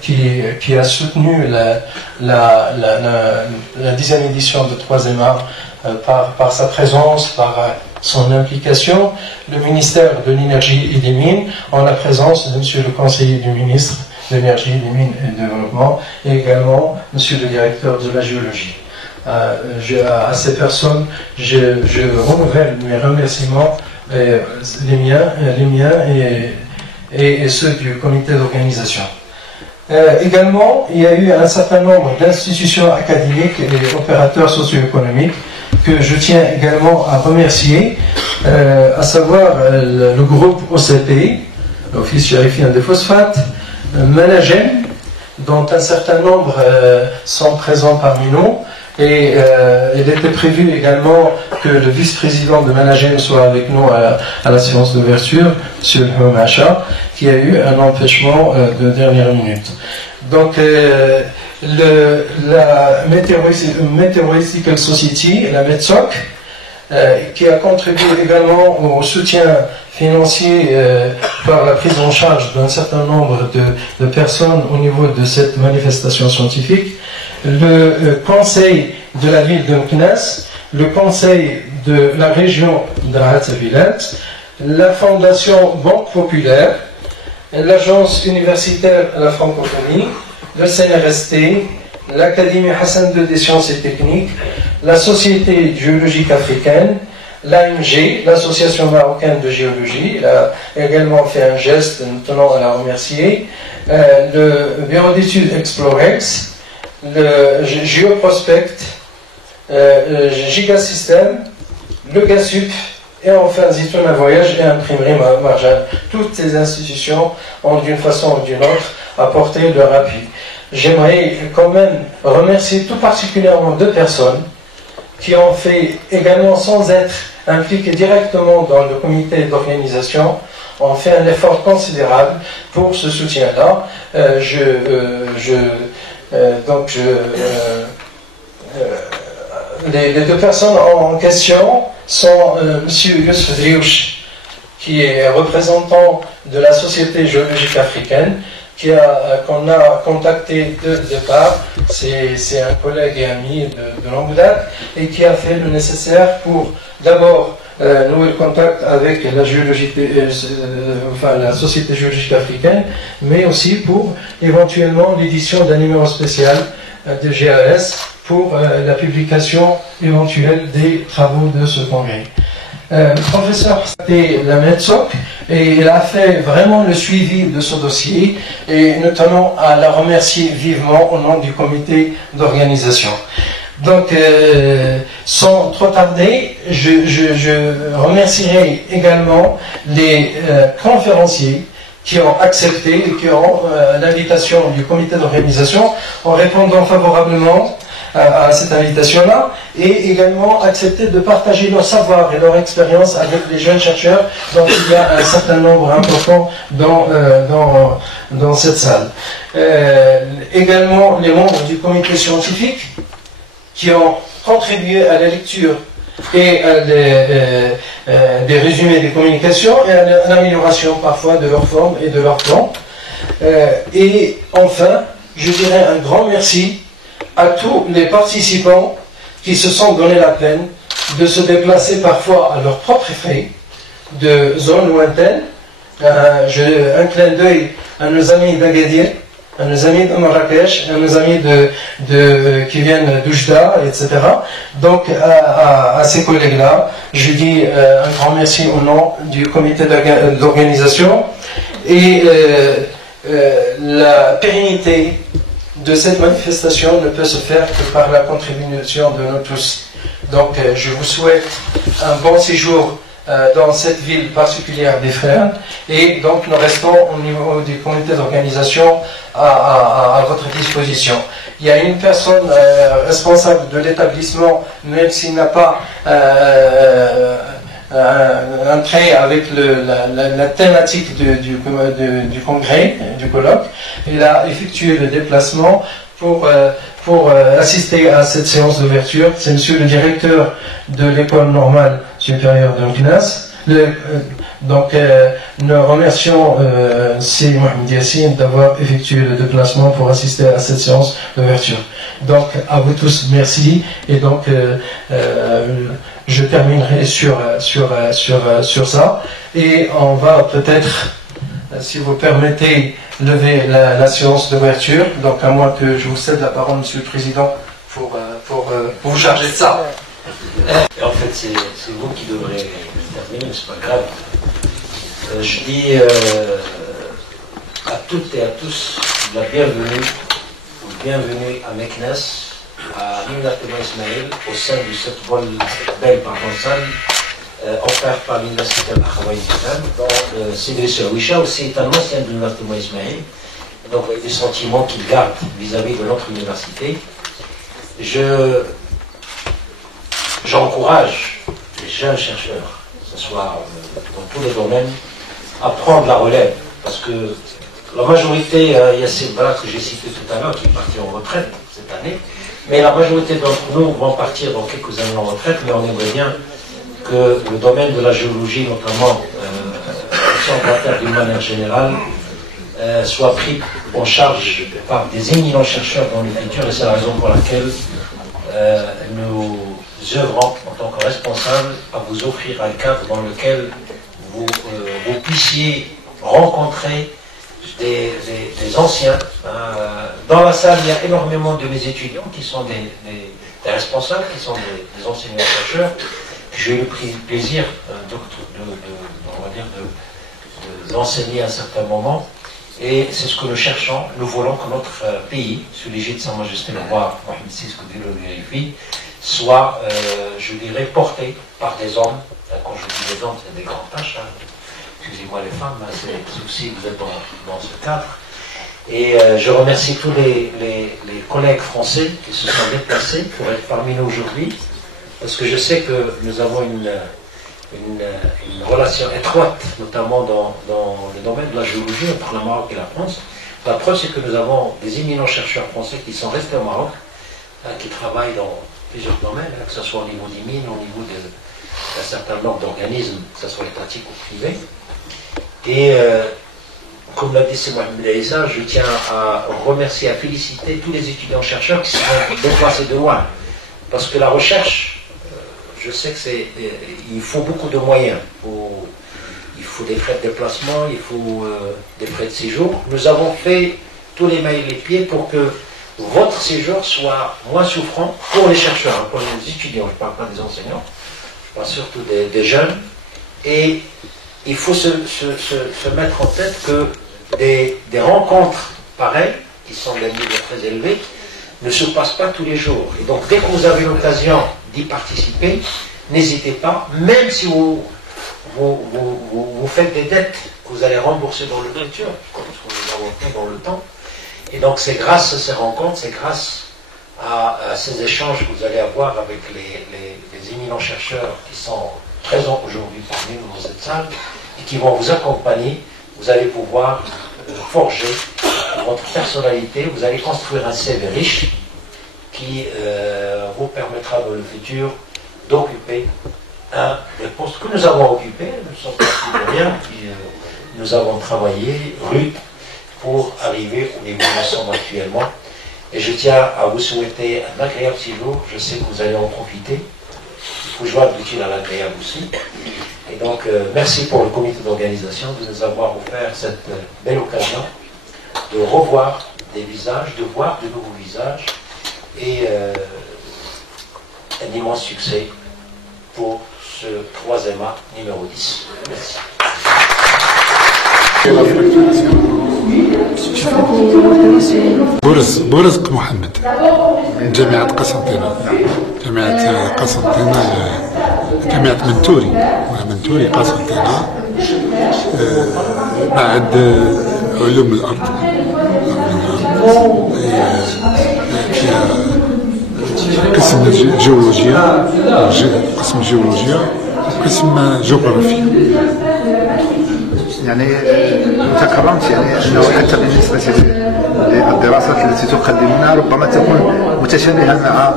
qui a soutenu la 10e édition de 3e art par sa présence, par son implication, le ministère de l'Énergie et des Mines, en la présence de monsieur le conseiller du ministre de l'Énergie, des Mines et du Développement, et également monsieur le directeur de la géologie. À ces personnes, je renouvelle mes remerciements, les miens et ceux du comité d'organisation. Également, il y a eu un certain nombre d'institutions académiques et opérateurs socio-économiques que je tiens également à remercier, à savoir le groupe OCP, l'Office chérifien des phosphates, Managem, dont un certain nombre sont présents parmi nous, et il était prévu également que le vice-président de Managem soit avec nous à la séance d'ouverture, M. Homacha, qui a eu un empêchement de dernière minute. Donc, la Meteorological Society, la METSOC, qui a contribué également au soutien financier par la prise en charge d'un certain nombre de personnes au niveau de cette manifestation scientifique, le conseil de la ville de Meknès, le conseil de la région d'Arhatzavilat, la fondation Banque Populaire, l'agence universitaire à la francophonie, le CNRST, l'Académie Hassan II des sciences et techniques, la Société géologique africaine, l'AMG, l'Association marocaine de géologie. Elle a également fait un geste, nous tenons à la remercier, le bureau d'études Explorex, le Géoprospect, Gigasystem, le GASUP, et enfin Zitouna Voyage et Imprimerie Marjan. Toutes ces institutions ont d'une façon ou d'une autre apporté leur appui. J'aimerais quand même remercier tout particulièrement 2 personnes qui ont fait également, sans être impliquées directement dans le comité d'organisation, ont fait un effort considérable pour ce soutien-là. Les 2 personnes en question sont M. Youssef Driouch, qui est représentant de la Société géologique africaine, qu'on a contacté de départ. C'est un collègue et ami de longue date, et qui a fait le nécessaire pour d'abord nouer le contact avec la la Société géologique africaine, mais aussi pour éventuellement l'édition d'un numéro spécial de GAS pour la publication éventuelle des travaux de ce congrès. Le professeur c'était la MEDSOC, et il a fait vraiment le suivi de ce dossier, et nous tenons à la remercier vivement au nom du comité d'organisation. Donc, sans trop tarder, je remercierai également les conférenciers qui ont accepté et qui ont l'invitation du comité d'organisation en répondant favorablement à cette invitation-là, et également accepter de partager leur savoir et leur expérience avec les jeunes chercheurs, dont il y a un certain nombre important dans cette salle. Également les membres du comité scientifique qui ont contribué à la lecture et à des résumés des communications et à l'amélioration parfois de leur forme et de leur plan. Et enfin, je dirais un grand merci à tous les participants qui se sont donné la peine de se déplacer parfois à leurs propres frais de zones lointaines. Un clin d'œil à nos amis d'Agadir, à nos amis de Marrakech, à nos amis qui viennent d'Oujda, etc. Donc à ces collègues-là, je dis un grand merci au nom du comité d'organisation, et la pérennité de cette manifestation ne peut se faire que par la contribution de nous tous. Donc je vous souhaite un bon séjour dans cette ville particulière des Frères, et donc nous restons au niveau du comité d'organisation à votre disposition. Il y a une personne responsable de l'établissement, même s'il n'a pas un trait avec la thématique du congrès, du colloque. Il a effectué le déplacement pour assister à cette séance d'ouverture. C'est monsieur le directeur de l'école normale supérieure de Meknès. Donc nous remercions C. Mohamed Yassine d'avoir effectué le déplacement pour assister à cette séance d'ouverture. Donc à vous tous, merci. Et donc je terminerai sur ça, et on va peut-être, si vous permettez, lever la séance d'ouverture. Donc à moins que je vous cède la parole, Monsieur le Président, pour vous charger de ça. Et en fait, c'est vous qui devrez terminer, mais c'est pas grave. Je dis à toutes et à tous la bienvenue à Meknès, à l'Université Ismaël, au sein de cette belle salle offerte par l'Université Al-Akhawaï, dont Sidri Serwisha aussi est un ancien de l'Université Ismaël, donc avec des sentiments qu'il garde vis-à-vis de notre université. J'encourage les jeunes chercheurs, que ce soit dans tous les domaines, à prendre la relève, parce que la majorité, il y a ces voilà que j'ai cités tout à l'heure qui partent en retraite cette année, mais la majorité d'entre nous vont partir dans quelques années en retraite, mais on aimerait bien que le domaine de la géologie, notamment sur d'une manière générale, soit pris en charge par des éminents chercheurs dans le futur, et c'est la raison pour laquelle nous œuvrant en tant que responsable à vous offrir un cadre dans lequel vous puissiez rencontrer des anciens. Dans la salle, il y a énormément de mes étudiants qui sont des responsables, qui sont des enseignants-chercheurs. J'ai eu le plaisir d'enseigner à un certain moment. Et c'est ce que nous cherchons. Nous voulons que notre pays, sous l'égide de Sa Majesté le roi Mohamed VI, que Dieu le glorifie, soit, je dirais, porté par des hommes. Quand je dis des hommes, c'est des grandes tâches. Excusez-moi les femmes, c'est aussi, vous êtes dans ce cadre. Et je remercie tous les collègues français qui se sont déplacés pour être parmi nous aujourd'hui, parce que je sais que nous avons une relation étroite, notamment dans le domaine de la géologie entre le Maroc et la France. La preuve, c'est que nous avons des éminents chercheurs français qui sont restés au Maroc, qui travaillent dans plusieurs domaines, que ce soit au niveau des mines, au niveau d'un certain nombre d'organismes, que ce soit étatique ou privé. Et comme l'a dit C. Mohamed Aïssa, je tiens à remercier, à féliciter tous les étudiants-chercheurs qui sont déplacés de loin. Parce que la recherche, je sais il faut beaucoup de moyens. Il faut des frais de déplacement, il faut des frais de séjour. Nous avons fait tous les mailles et les pieds pour que votre séjour soit moins souffrant pour les chercheurs, pour les étudiants. Je ne parle pas des enseignants, je parle surtout des jeunes. Et il faut se mettre en tête que des rencontres pareilles, qui sont des niveaux très élevés, ne se passent pas tous les jours. Et donc, dès que vous avez l'occasion d'y participer, n'hésitez pas, même si vous faites des dettes que vous allez rembourser dans le futur, comme nous avons fait dans le temps. Et donc, c'est grâce à ces rencontres, c'est grâce à ces échanges que vous allez avoir avec les éminents chercheurs qui sont présents aujourd'hui parmi nous dans cette salle et qui vont vous accompagner. Vous allez pouvoir forger votre personnalité, vous allez construire un CV riche qui vous permettra dans le futur d'occuper un des postes que nous avons occupés. Nous ne sommes pas de rien, nous avons travaillé rude pour arriver au niveau où nous sommes actuellement. Et je tiens à vous souhaiter un agréable séjour. Je sais que vous allez en profiter. Il faut joindre l'utile à l'agréable aussi. Et donc, merci pour le comité d'organisation de nous avoir offert cette belle occasion de revoir des visages, de voir de nouveaux visages et un immense succès pour ce 3e numéro 10. Merci. بورزق محمد من جامعة قسنطينة. جامعة قسنطينة جامعة منتوري قسنطينة، بعد علوم الأرض فيها قسم جيولوجيا، قسم جيولوجيا، قسم جغرافيا. يعني تكرمت يعني انه حتى بالنسبه للدراسات التي تقدمونها ربما تكون متشابهه مع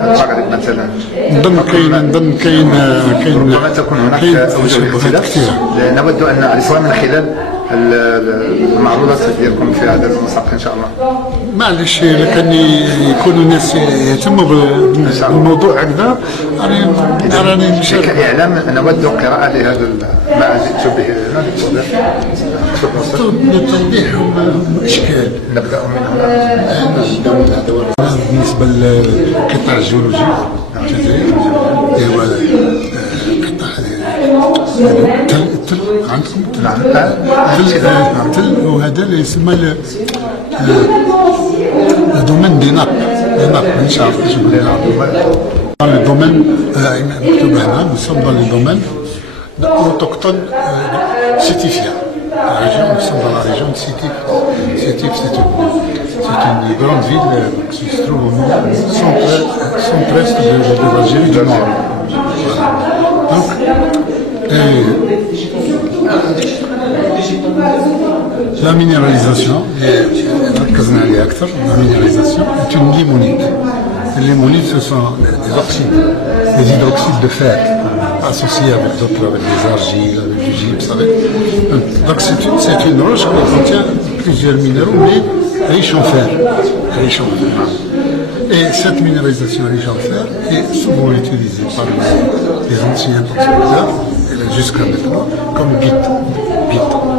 المغرب مثلا. نظن كاين ربما تكون هناك اوجه اختلاف. نود ان نسمع من خلال المعروضات ديالكم في هذا المساق ان شاء الله. معلش لكن يكونوا الناس يهتموا بالموضوع هكذا. راني كاعلام نود قراءه لهذا ما جئت به هنا للتوضيح الاشكال. نبدا من هنا. بالنسبه للقطاع الجيولوجي الجزائر هو قطاع التل عندكم التل، وهذا اللي يسمى الدومين دي ناب مش عارف ايش هو dans le domaine مكتوب هنا nous sommes dans le domaine autochtone Sétif. Nous sommes dans la région de Sétif. Sétif, c'est une grande ville qui se trouve au centre-est de l'Algérie du Nord. Donc, la minéralisation, la minéralisation est une limonite. Les limonites, ce sont des oxydes, des hydroxydes de fer associés avec d'autres, avec des argiles, avec du gypse. Donc c'est une roche qui contient plusieurs minéraux, mais riche en fer. Et cette minéralisation riche en fer est souvent utilisée par les anciens prospecteurs, jusqu'à maintenant, comme guide.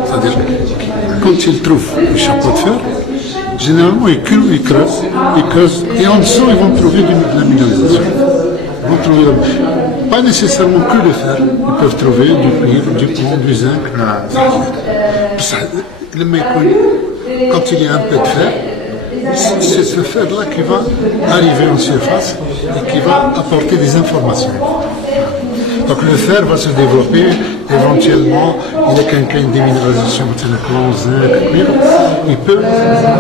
C'est-à-dire que quand ils trouvent le chapeau de fer, généralement ils creusent, et en dessous ils vont trouver de la minéralisation. Ils vont trouver pas nécessairement que le fer, ils peuvent trouver du cuivre, du plomb, du zinc. Quand il y a un peu de fer, c'est ce fer-là qui va arriver en surface et qui va apporter des informations. Donc le fer va se développer éventuellement, il y a quelqu'un qui a une déminéralisation, plomb, zinc, cuivre, il peut,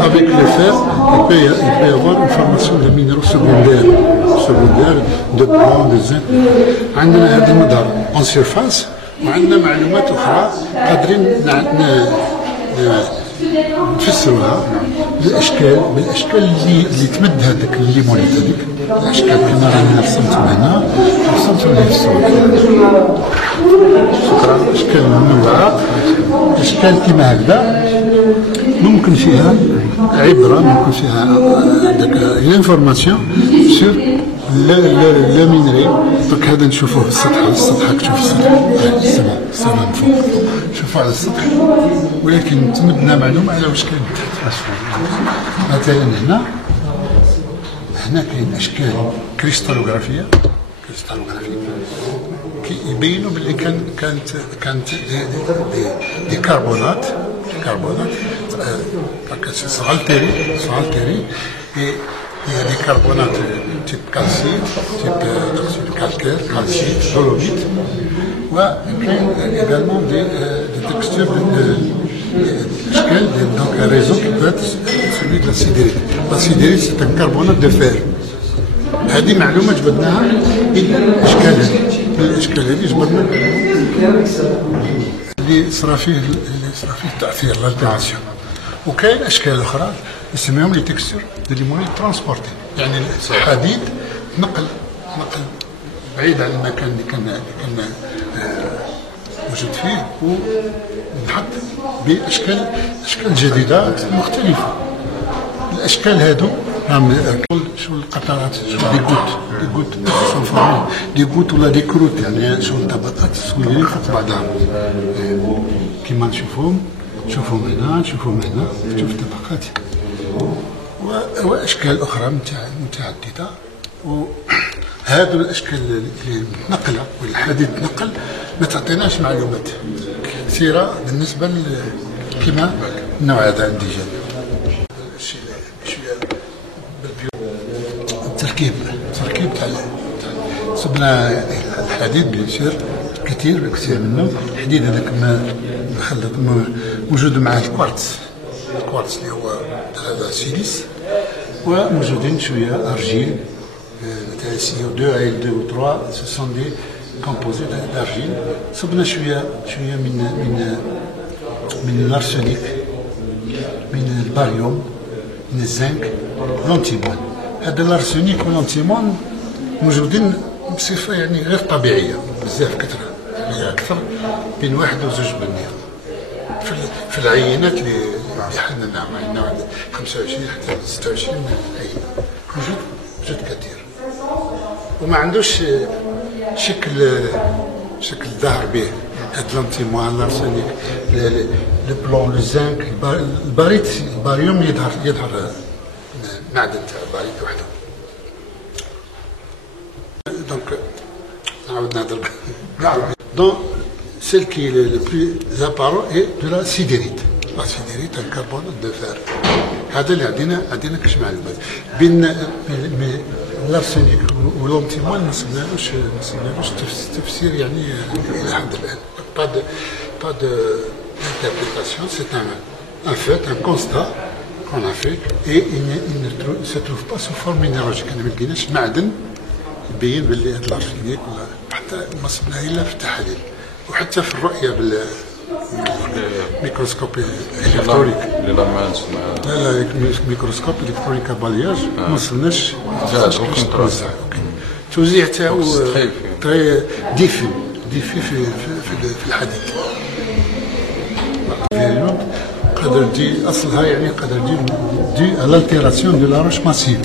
avec le fer, il peut avoir une formation de minéraux secondaires de plomb, de zinc. عندنا هذا المدار en surface وعندنا معلومات أخرى قادرين نفسروها بالاشكال اللي تمد هذاك الليمونيت هذيك الاشكال كما رانا رسمتهم هنا رسمتهم لي في الصور. شكرا. اشكال منوعه، اشكال كما هكذا ممكن فيها عبره، ممكن فيها هذاك الانفورماسيون سور لا مينري. دونك هذا نشوفوه في السطح، على السطح راك تشوف السطح، السماء من فوق نشوفوه على السطح، ولكن تمدنا معلومه على واش كاين تحت. مثلا هنا كاين اشكال كريستالوغرافيه يبينوا باللي كانت دي كربونات صغالتيري il y a des carbonates type calcite, type calcaire, calcite, dolomite, ou également des textures donc un réseau qui peut être celui de la sidérite. La sidérite c'est un carbonate de fer. هذه معلومة جبدناها الاشكال هذه جبدنا اللي صرا فيه التأثير لالتيراسيون. وكاين اشكال اخرى يسميهم لي تكستور دو ليمونيت ترانسبورتي، يعني الحديد نقل بعيد عن المكان اللي كان موجود فيه، ونحط باشكال جديده مختلفه. الاشكال هادو شو القطرات، شو دي غوت سونفورمي دي غوت ولا دي كروت، يعني شو الطبقات سوليين فوق بعضها كيما نشوفهم هنا، نشوفهم هنا، نشوف الطبقات واشكال اخرى متعدده. وهذو الاشكال اللي متنقله والحديد تنقل ما تعطيناش معلومات كثيره بالنسبه كما النوع هذا عندي جانب شويه التركيب تاع صبنا الحديد بيصير كثير منه. الحديد هذاك مخلط موجود معاه الكوارتز اللي هو هذا سيليس، وموجودين شويه ارجيل تاع CO2 AL2 و 3 ce sont des composés d'argile. صبنا شويه من الارسنيك، من الباريوم، من الزنك، لونتيمون. هذا الارسنيك واللونتيمون موجودين بصفه يعني غير طبيعيه بزاف، كثره يعني اكثر بين 1 و 2% في العينات اللي حنا عملنا 25 حتى 26 عينه موجود كثير، وما عندوش شكل ظاهر به. هاد لونتيمون، الارسنيك، البلون، الزنك، الباريت، الباريوم يظهر معدن تاع الباريت وحده. دونك نعاود نهضر. دونك celle qui est le plus apparent est de la sidérite. La sidérite est un carbonate de fer. هذا اللي عندنا كاش معلومات. بين الارسنيك واللونتيمون ما سمعناش تفسير يعني الى حد الان. pas d'interprétation, c'est un fait, un constat qu'on a fait, et il ne se trouve pas sous forme minéralogique. أنا ما لقيناش معدن يبين باللي هذا الارسنيك ولا حتى ما صبناه الا في التحاليل، وحتى في الرؤيه بالميكروسكوب الكترونيك. لا ميكروسكوب الكترونيك بالياج ما وصلناش توزيع تاعو تري ديفي في الحديد. قدر دي اصلها يعني قدر دي الالتيراسيون دو لا روش ماسيف،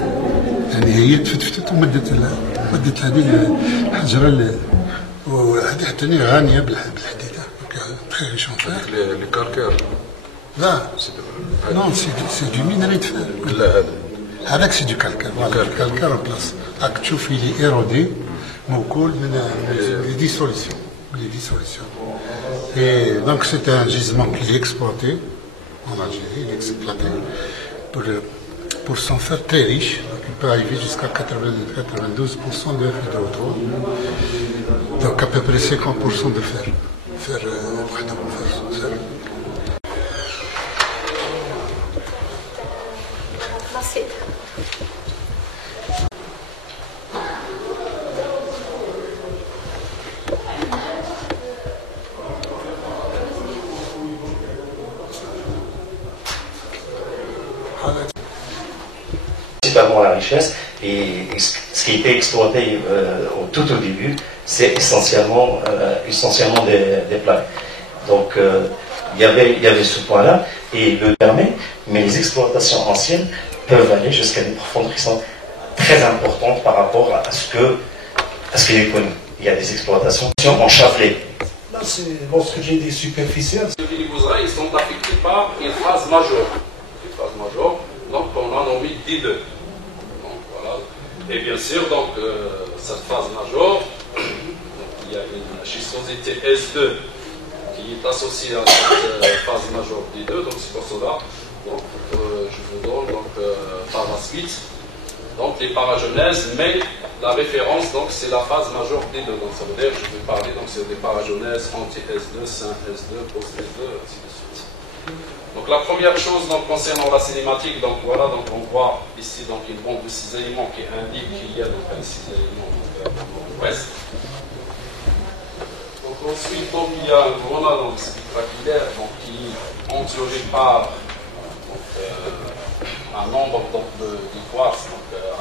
يعني هي تفتفت ومدت هذه الحجره وهذه حتى غانيه بالحديده تخيل شنو فيها لي كاركير لا نون سي دو مينري دو فير لا هذاك سي دو كالكير فوالا كالكير بلاص راك تشوف لي ايرودي موكول من لي ديسوليسيون et donc c'est un gisement qui est exploité en Algérie, il est exploité pour son fer très riche, donc il peut arriver jusqu'à 92% de FeO3, donc à peu près 50% de fer. Principalement la richesse, et ce qui était exploité tout au début, c'est essentiellement des plaques. Donc il y avait ce point-là, et le permet, mais les exploitations anciennes peuvent aller jusqu'à des profondeurs qui sont très importantes par rapport à ce qu'il est connu. Il y a des exploitations en chafelé. Là, lorsque j'ai des superficiels, ils sont affectés par une phase majeure. Donc on a nommé D2. Donc, voilà. Et bien sûr, donc, cette phase majeure, il y a une schistosité S2 qui est associée à cette phase majeure D2. Donc c'est pour cela donc, je vous donne donc, par la suite donc, les paragenèses, mais la référence c'est la phase majeure D2. Donc ça veut dire je vais parler sur des paragenèses anti-S2, sin S2, post-S2, ainsi de suite. Donc la première chose concernant la cinématique, donc voilà, donc on voit ici donc une bande de cisaillement qui indique qu'il y a donc un cisaillement nord-ouest. Donc ensuite donc il y a un grenat donc spiculaire qui est entouré par un nombre de quartz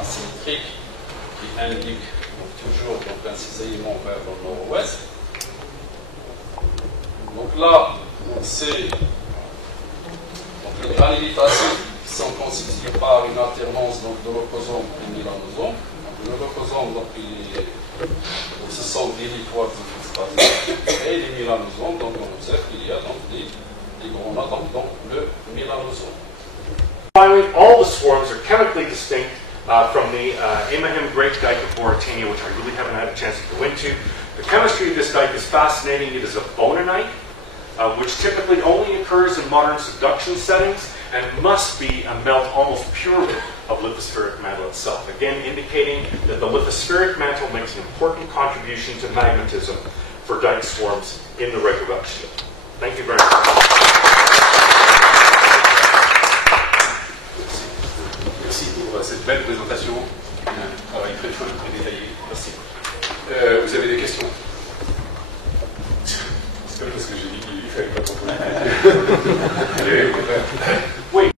asymétrique qui indique toujours un cisaillement vers le nord-ouest. Donc là c'est les granulitations sont constituées par une alternance de l'ocosome et de mélanosome. Le leucosome, ce sont des liquoires et les mélanosomes, donc on observe qu'il y a des grenats dans le mélanosome. Finally, all the swarms are chemically distinct from the Amahim grape dike of Boratania, which I really haven't had a chance to go into. The chemistry of this dike is fascinating. It is a bonanite, which typically only occurs in modern subduction settings and must be a melt almost purely of lithospheric mantle itself. Again, indicating that the lithospheric mantle makes an important contribution to magmatism for dike swarms in the Reykjavik Shield. Thank you very much. Merci pour cette belle présentation. Un travail très fin, très détaillé. Merci. Vous avez des questions? C'est pas parce que j'ai dit qu'il fallait pas trop. Allez,